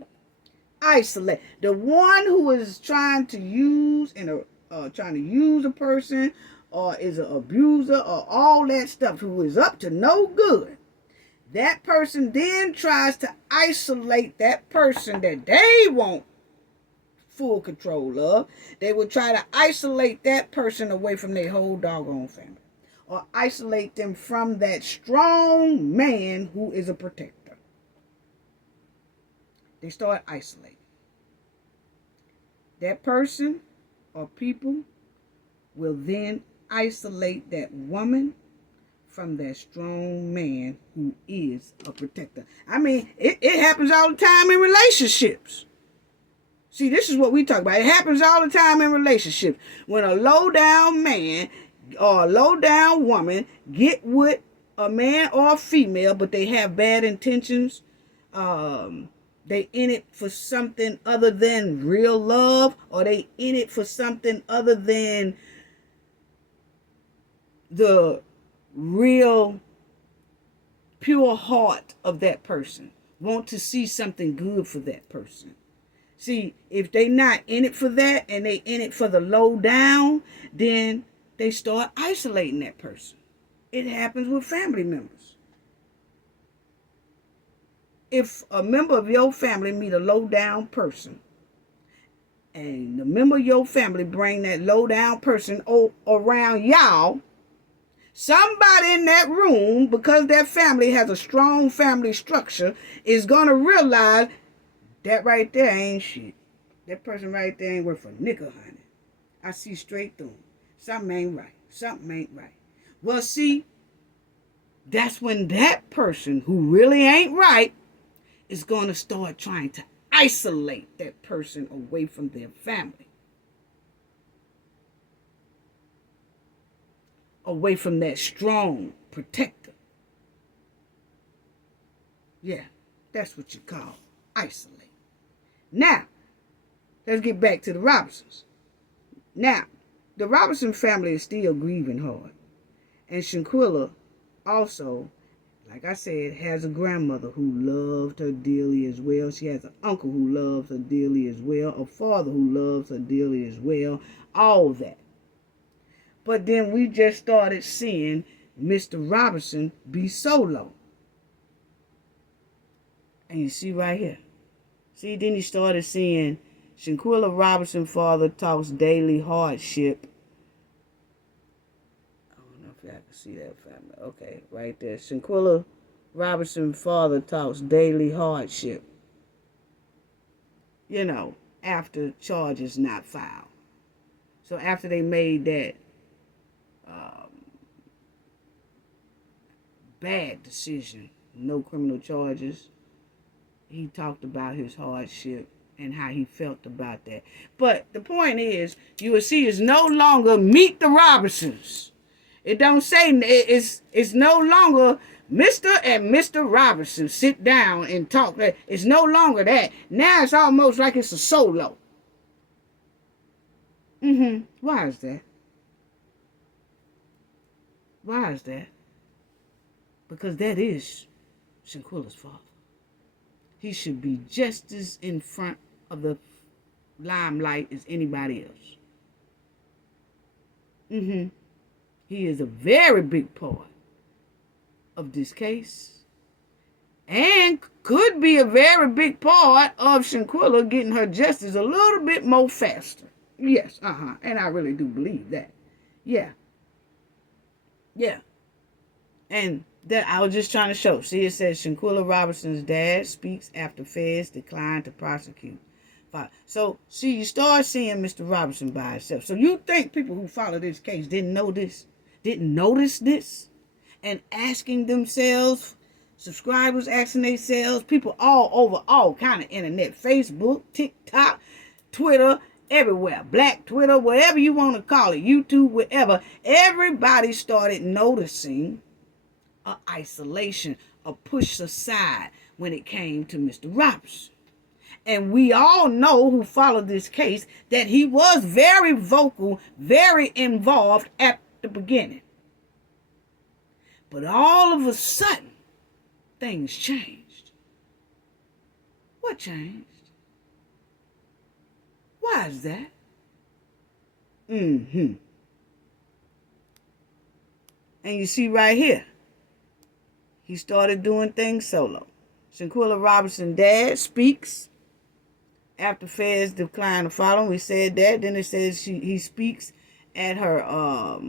Isolate. The one who is trying to use a person, or is an abuser, or all that stuff, who is up to no good. That person then tries to isolate that person that they want full control of. They will try to isolate that person away from their whole doggone family, or isolate them from that strong man who is a protector. They start isolating. That person or people will then isolate that woman from that strong man who is a protector. I mean, it happens all the time in relationships. See, this is what we talk about. It happens all the time in relationships. When a low-down man or a low-down woman get with a man or a female, but they have bad intentions, they in it for something other than real love, or they in it for something other than the real pure heart of that person, want to see something good for that person. See, if they not in it for that, and they in it for the low down, then they start isolating that person. It happens with family members. If a member of your family meet a low down person, and the member of your family bring that low down person around y'all, somebody in that room, because their family has a strong family structure, is going to realize that right there ain't shit. That person right there ain't worth a nickel, honey. I see straight through them. Something ain't right. Something ain't right. Well, see, that's when that person who really ain't right is going to start trying to isolate that person away from their family, away from that strong protector. Yeah, that's what you call isolate. Now, let's get back to the Robinsons. Now, the Robinson family is still grieving hard. And Shanquella also, like I said, has a grandmother who loved her dearly as well. She has an uncle who loves her dearly as well. A father who loves her dearly as well. All that. But then we just started seeing Mr. Robinson be solo. And you see right here. See, then you started seeing Shanquella Robinson father talks daily hardship. I don't know if y'all can see that family. Okay, right there. Shanquella Robinson father talks daily hardship. You know, after charges not filed. So after they made that bad decision, no criminal charges, he talked about his hardship and how he felt about that. But the point is, you will see, it's no longer meet the Robinsons. It don't say, it's no longer Mr. and Mr. Robinson sit down and talk. It's no longer that. Now it's almost like it's a solo. Why is that? Why is that? Because that is Shanquella's father. He should be just as in front of the limelight as anybody else. He is a very big part of this case, and could be a very big part of Shanquella getting her justice a little bit more faster. Yes, and I really do believe that. Yeah. And that I was just trying to show. See, it says Shanquella Robinson's dad speaks after feds decline to prosecute. So, see, you start seeing Mr. Robinson by himself. So you think people who follow this case didn't know this? Didn't notice this? And asking themselves, subscribers asking themselves, people all over all kind of internet, Facebook, TikTok, Twitter, everywhere, Black Twitter, whatever you want to call it, YouTube, whatever, everybody started noticing a isolation, a push aside when it came to Mr. Robinson. And we all know who followed this case that he was very vocal, very involved at the beginning. But all of a sudden, things changed. What changed? Why is that? And you see right here, he started doing things solo. Shanquella Robinson's dad speaks after feds decline to follow him. We said that. Then it says he speaks at her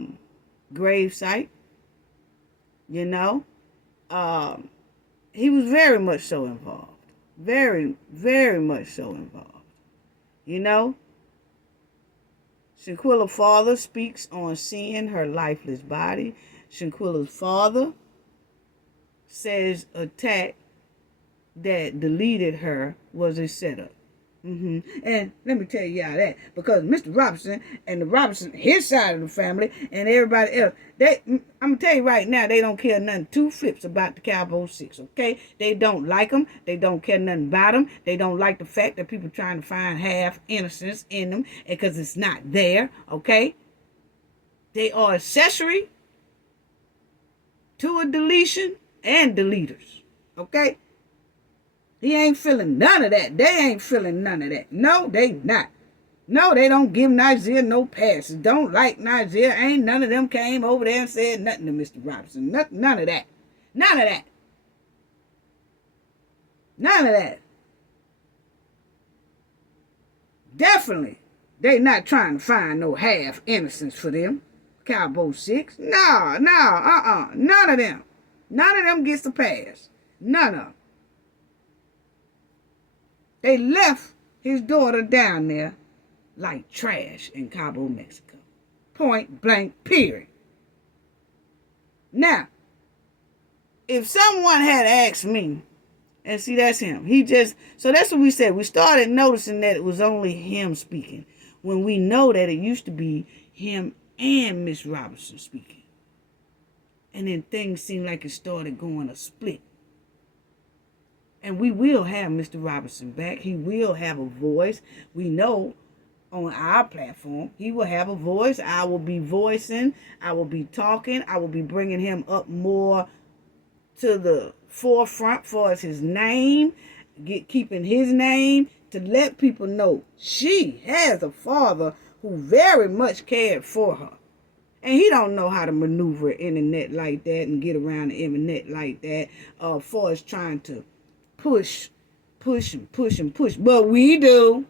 grave site. You know, he was very much so involved. Very, very much so involved. You know, Shanquella's father speaks on seeing her lifeless body. Shanquella's father says attack that deleted her was a setup. And let me tell y'all that, because Mr. Robinson and the Robinson, his side of the family, and everybody else, I'm gonna tell you right now, they don't care nothing two flips about the Cabo 6, okay? They don't like them. They don't care nothing about them. They don't like the fact that people trying to find half innocence in them, because it's not there, okay? They are accessory to a deletion and deleters, okay? He ain't feeling none of that. They ain't feeling none of that. No, they not. No, they don't give Nigeria no passes. Don't like Nigeria. Ain't none of them came over there and said nothing to Mr. Robinson. None of that. None of that. None of that. Definitely, they not trying to find no half innocence for them. Cabo 6. No. None of them. None of them gets the pass. None of them. They left his daughter down there like trash in Cabo, Mexico. Point blank, period. Now, if someone had asked me, and see, that's him. So that's what we said. We started noticing that it was only him speaking, when we know that it used to be him and Miss Robinson speaking. And then things seemed like it started going a split. And we will have Mr. Robinson back. He will have a voice. We know on our platform, he will have a voice. I will be voicing. I will be talking. I will be bringing him up more to the forefront for as his name, keeping his name, to let people know she has a father who very much cared for her. And he don't know how to maneuver internet like that and get around the internet like that, for as trying to push. But we do.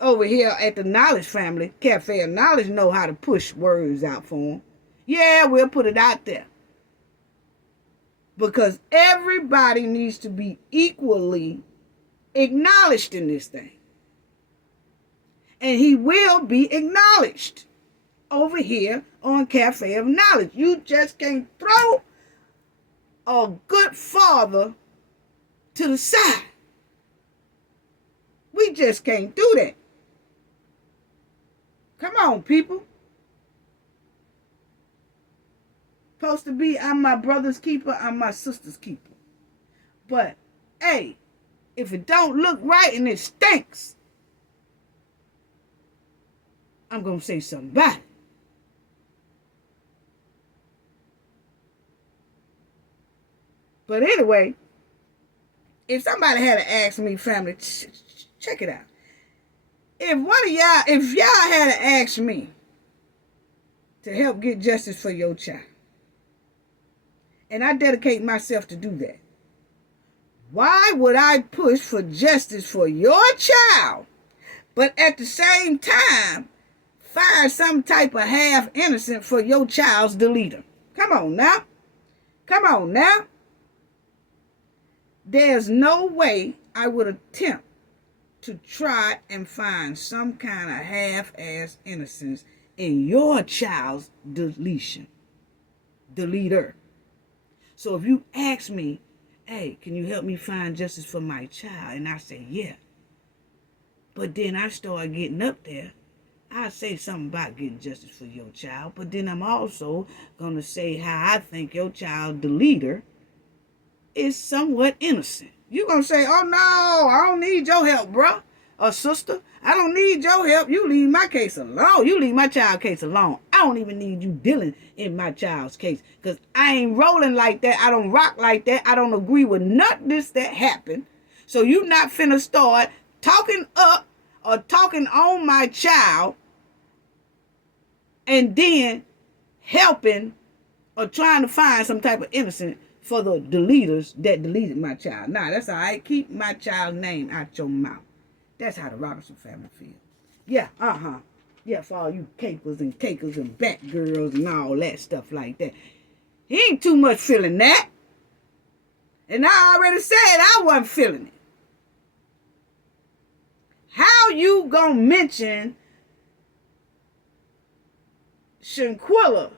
Over here at the Knowledge family, Cafe of Knowledge, know how to push words out for them. Yeah, we'll put it out there. Because everybody needs to be equally acknowledged in this thing. And he will be acknowledged over here on Cafe of Knowledge. You just can't throw a good father to the side. We just can't do that. Come on, people. Supposed to be, I'm my brother's keeper, I'm my sister's keeper. But, hey, if it don't look right and it stinks, I'm going to say something about it. But anyway, if somebody had to ask me, family, check it out. If y'all had to ask me to help get justice for your child, and I dedicate myself to do that, why would I push for justice for your child, but at the same time, find some type of half innocent for your child's deleter? Come on now. Come on now. There's no way I would attempt to try and find some kind of half-ass innocence in your child's deleter. So if you ask me, hey, can you help me find justice for my child? And I say, yeah. But then I start getting up there. I say something about getting justice for your child. But then I'm also going to say how I think your child deleter is somewhat innocent. You're going to say, oh, no, I don't need your help, bro or sister. I don't need your help. You leave my case alone. You leave my child case alone. I don't even need you dealing in my child's case because I ain't rolling like that. I don't rock like that. I don't agree with none of this that happened. So you not finna start talking up or talking on my child and then helping or trying to find some type of innocence for the deleters that deleted my child. Nah, that's all right. Keep my child's name out your mouth. That's how the Robinson family feels. Yeah, Yeah, for all you capers and cakers and Batgirls and all that stuff like that. He ain't too much feeling that. And I already said I wasn't feeling it. How you gonna mention Shanquella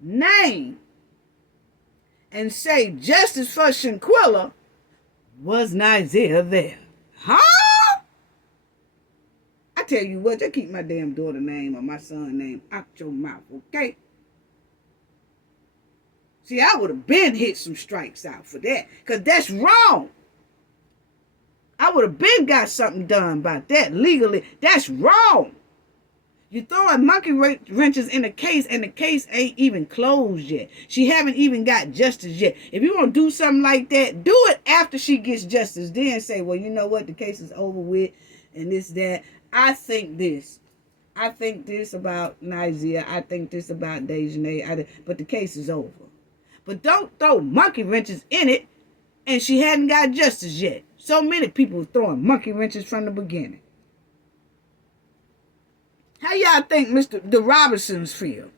name and say justice for Shanquella? Was Isaiah there? Huh? I tell you what, just keep my damn daughter name or my son name out your mouth, okay? See, I would have been hit some strikes out for that, because that's wrong. I would have been got something done about that legally. That's wrong. You're throwing monkey wrenches in the case, and the case ain't even closed yet. She haven't even got justice yet. If you want to do something like that, do it after she gets justice. Then say, well, you know what? The case is over with, and this, that. I think this. I think this about Nizia. I think this about Dejanay. But the case is over. But don't throw monkey wrenches in it, and she hadn't got justice yet. So many people throwing monkey wrenches from the beginning. How y'all think the Robinsons feel?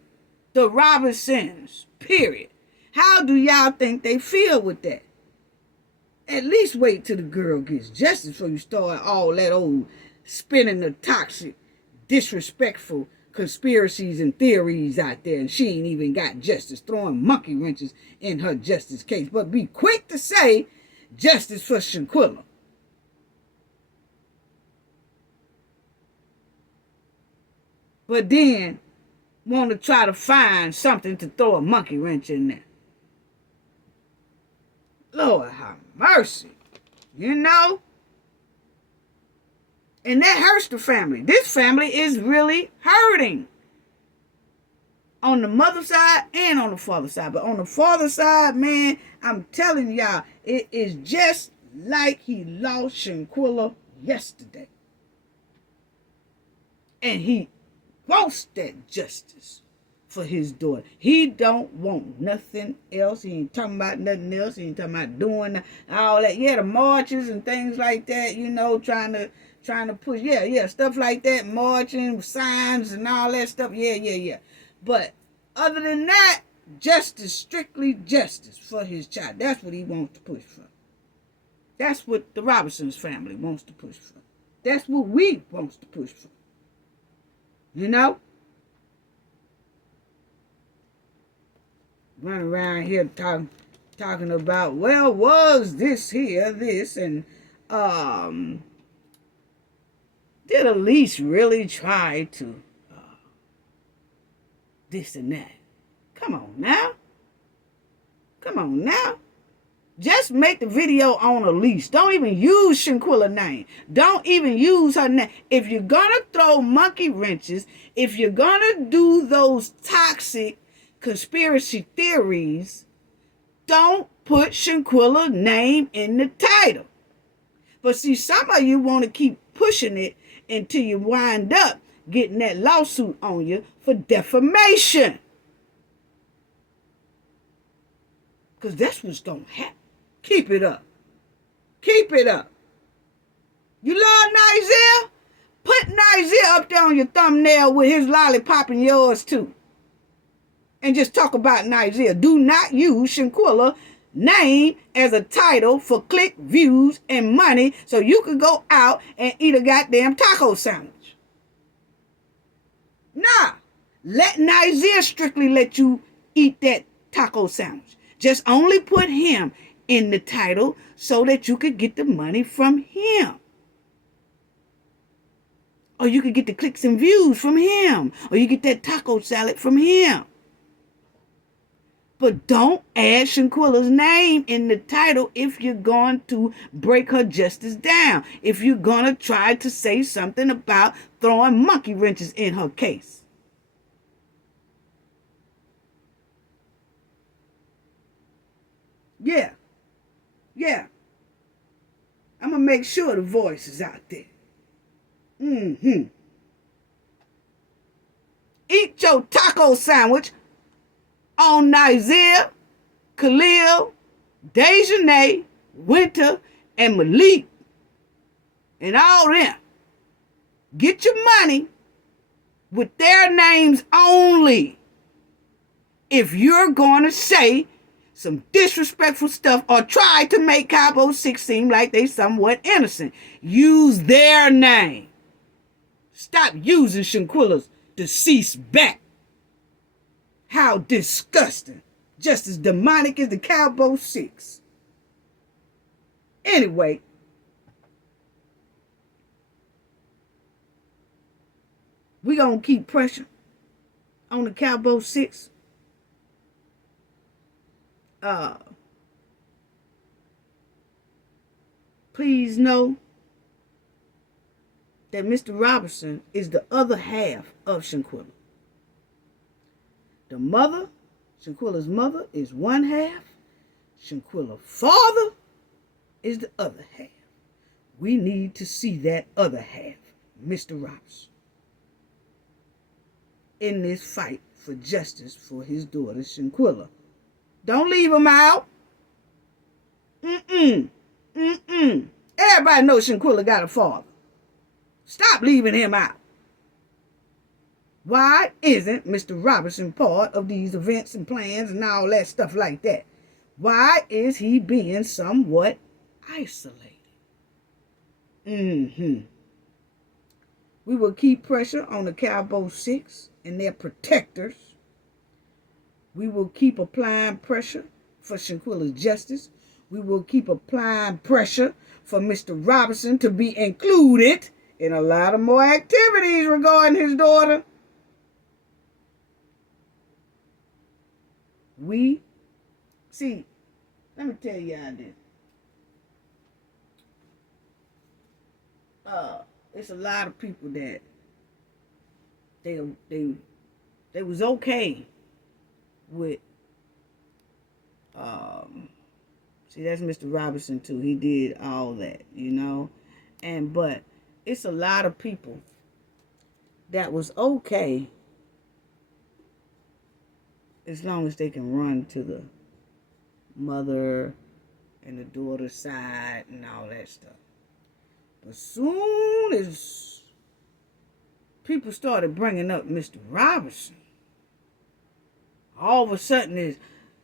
The Robinsons, period. How do y'all think they feel with that? At least wait till the girl gets justice before you start all that old spinning the toxic, disrespectful conspiracies and theories out there, and she ain't even got justice, throwing monkey wrenches in her justice case. But be quick to say justice for Shanquella. But then want to try to find something to throw a monkey wrench in there. Lord have mercy. You know? And that hurts the family. This family is really hurting. On the mother side and on the father side. But on the father side, man, I'm telling y'all, it is just like he lost Shanquella yesterday. And he wants that justice for his daughter. He don't want nothing else. He ain't talking about nothing else. He ain't talking about doing all that. Yeah, the marches and things like that, you know, trying to push, stuff like that, marching, signs and all that stuff. Yeah. But other than that, justice, strictly justice for his child. That's what he wants to push for. That's what the Robinsons family wants to push for. That's what we wants to push for. You know? Running around here talking about, well, was this here, this, and did Elise really try to this and that? Come on now. Just make the video on Elise. Don't even use Shanquella's name. Don't even use her name. If you're going to throw monkey wrenches, if you're going to do those toxic conspiracy theories, don't put Shanquella's name in the title. But see, some of you want to keep pushing it until you wind up getting that lawsuit on you for defamation. Because that's what's going to happen. Keep it up. Keep it up. You love Nizia? Put Nizia up there on your thumbnail with his lollipop and yours too. and just talk about Nigeria. Do not use Shanquella name as a title for click, views, and money so you can go out and eat a goddamn taco sandwich. Nah. Let Nigeria strictly let you eat that taco sandwich. Just only put him in the title so that you could get the money from him. Or you could get the clicks and views from him. Or you get that taco salad from him. But don't add Shanquella's name in the title if you're going to break her justice down. If you're going to try to say something about throwing monkey wrenches in her case. Yeah. Yeah. I'm going to make sure the voice is out there. Eat your taco sandwich on Nigeria, Khalil, Dejanay, Winter, and Malik, and all them. Get your money with their names only. If you're going to say some disrespectful stuff or try to make Cabo 6 seem like they somewhat innocent, use their name. Stop using Shanquella's deceased back. How disgusting. Just as demonic as the Cabo 6. Anyway. We're going to keep pressure on the Cabo 6. Please know that Mr. Robinson is the other half of Shanquella. The mother, Shanquella's mother, is one half. Shanquella's father is the other half. We need to see that other half, Mr. Robinson, in this fight for justice for his daughter, Shanquella. Don't leave him out. Everybody knows Shanquella got a father. Stop leaving him out. Why isn't Mr. Robinson part of these events and plans and all that stuff like that? Why is he being somewhat isolated? We will keep pressure on the Cabo 6 and their protectors. We will keep applying pressure for Shanquella's justice. We will keep applying pressure for Mr. Robinson to be included in a lot of more activities regarding his daughter. Let me tell y'all this. It's a lot of people that they was okay with that's Mr. Robinson too. He did all that, but it's a lot of people that was okay as long as they can run to the mother and the daughter's side and all that stuff. But soon as people started bringing up Mr. Robinson, all of a sudden it's,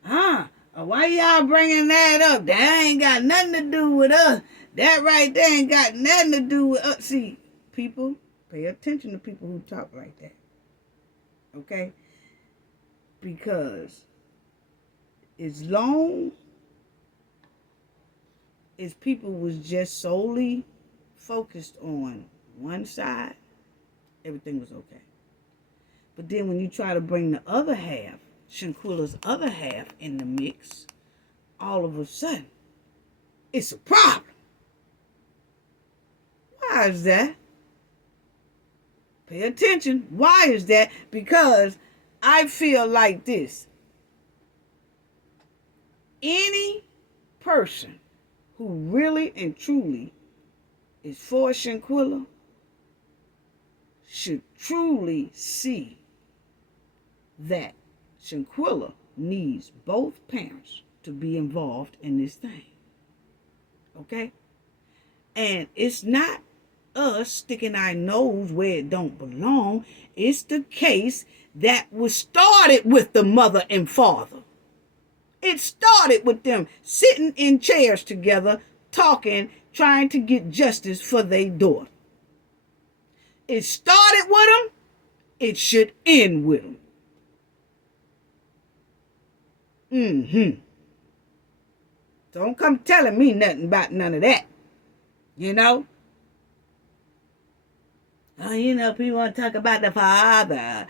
why y'all bringing that up? That ain't got nothing to do with us. That right there ain't got nothing to do with us. See, people, pay attention to people who talk like that. Okay? Because as long as people was just solely focused on one side, everything was okay. But then when you try to bring the other half, Shanquella's other half, in the mix, all of a sudden, it's a problem. Why is that? Pay attention. Why is that? Because I feel like this. Any person who really and truly is for Shanquella should truly see that Shanquella needs both parents to be involved in this thing. Okay? And it's not us sticking our nose where it don't belong. It's the case that was started with the mother and father. It started with them sitting in chairs together, talking, trying to get justice for their daughter. It started with them. It should end with them. Don't come telling me nothing about none of that. You know? People want to talk about the father.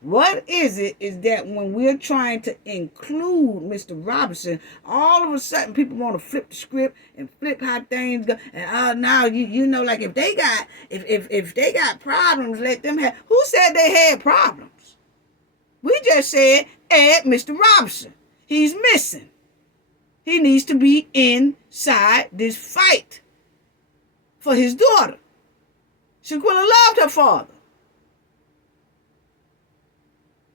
What is it is that when we're trying to include Mr. Robinson, all of a sudden people want to flip the script and flip how things go. And now like if they got problems, let them have. Who said they had problems? We just said add Mr. Robinson. He's missing. He needs to be inside this fight for his daughter. Shanquella loved her father.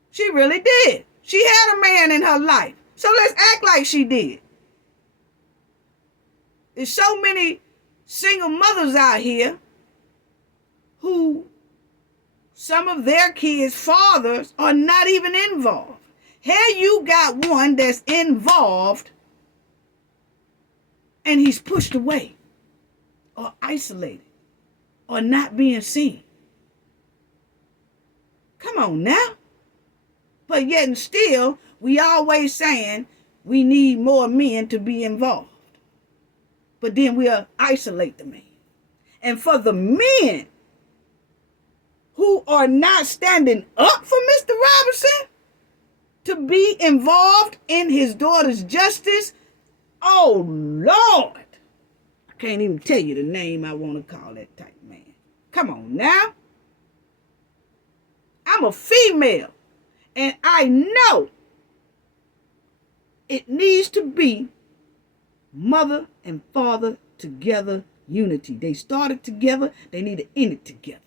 She really did. She had a man in her life. So let's act like she did. There's so many single mothers out here who some of their kids' fathers are not even involved. Here you got one that's involved and he's pushed away or isolated or not being seen. Come on now. But yet and still, we always saying we need more men to be involved. But then we'll isolate the men. And for the men who are not standing up for Mr. Robinson to be involved in his daughter's justice, oh Lord, I can't even tell you the name I want to call that type man. Come on now. I'm a female, and I know it needs to be mother and father together unity. They started together, they need to end it together.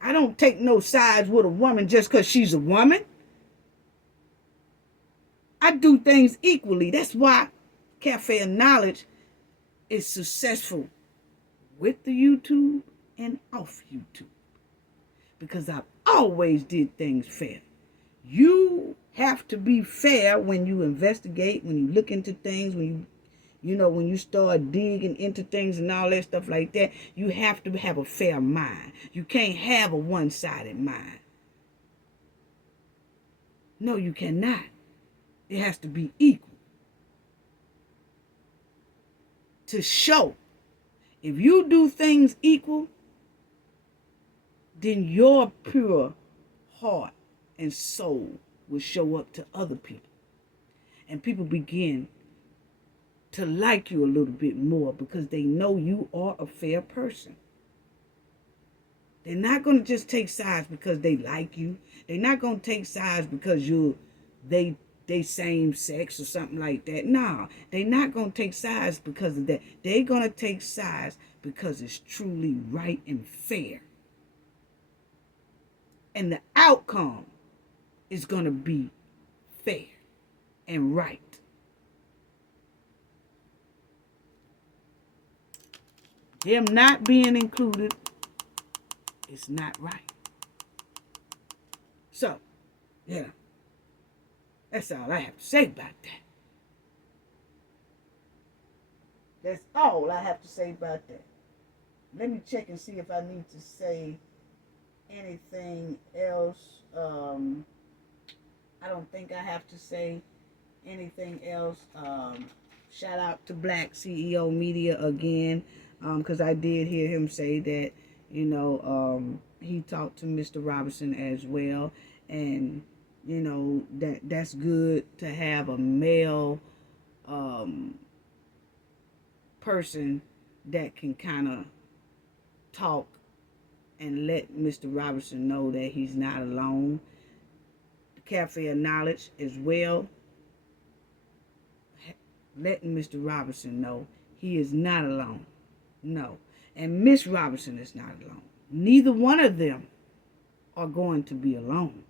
I don't take no sides with a woman just because she's a woman. I do things equally. That's why Cafe of Knowledge is successful with the YouTube and off YouTube. Because I've always did things fair. You have to be fair when you investigate, when you look into things, when you start digging into things and all that stuff like that. You have to have a fair mind. You can't have a one-sided mind. No, you cannot. It has to be equal. To show, if you do things equal, then your pure heart and soul will show up to other people. And people begin to like you a little bit more because they know you are a fair person. They're not going to just take sides because they like you. They're not going to take sides because they same sex or something like that. No, they're not going to take sides because of that. They're going to take sides because it's truly right and fair. And the outcome is going to be fair and right. Them not being included is not right. So, yeah. That's all I have to say about that. That's all I have to say about that. Let me check and see if I need to say anything else. I don't think I have to say anything else. Shout out to Black CEO Media again, because I did hear him say that, he talked to Mr. Robinson as well, and that's good to have a male person that can kind of talk and let Mr. Robinson know that he's not alone. The Cafe of Knowledge as well, letting Mr. Robinson know he is not alone. No. And Miss Robinson is not alone. Neither one of them are going to be alone.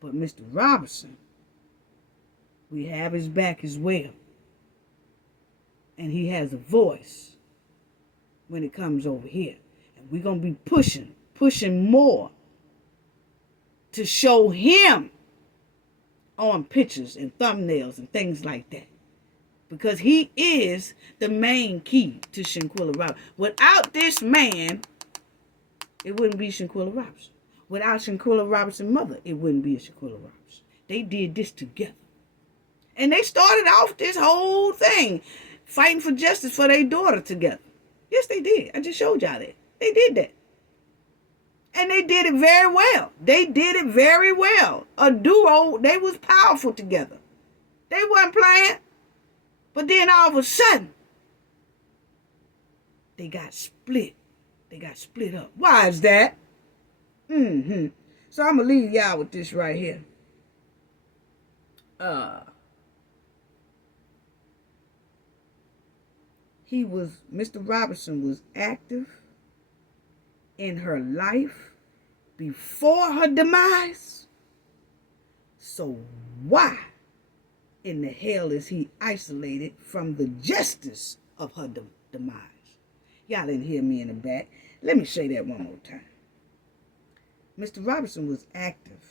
But Mr. Robinson, we have his back as well. And he has a voice when it comes over here. And we're going to be pushing more to show him on pictures and thumbnails and things like that. Because he is the main key to Shanquella Robinson. Without this man, it wouldn't be Shanquella Robinson. Without Shanquella Robinson's mother, it wouldn't be a Shanquella Robinson. They did this together. And they started off this whole thing fighting for justice for their daughter together. Yes, they did. I just showed y'all that. They did that. And they did it very well. They did it very well. A duo, they was powerful together. They wasn't playing. But then all of a sudden, they got split. They got split up. Why is that? So I'm going to leave y'all with this right here. Mr. Robinson was active in her life before her demise. So why in the hell is he isolated from the justice of her demise? Y'all didn't hear me in the back. Let me say that one more time. Mr. Robinson was active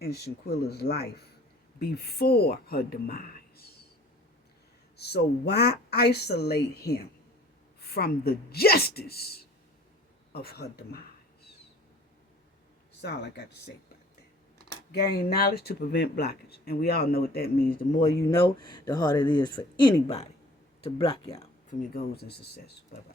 in Shanquella's life before her demise. So why isolate him from the justice of her demise? That's all I got to say about that. Gain knowledge to prevent blockage. And we all know what that means. The more you know, the harder it is for anybody to block y'all from your goals and success. Bye-bye.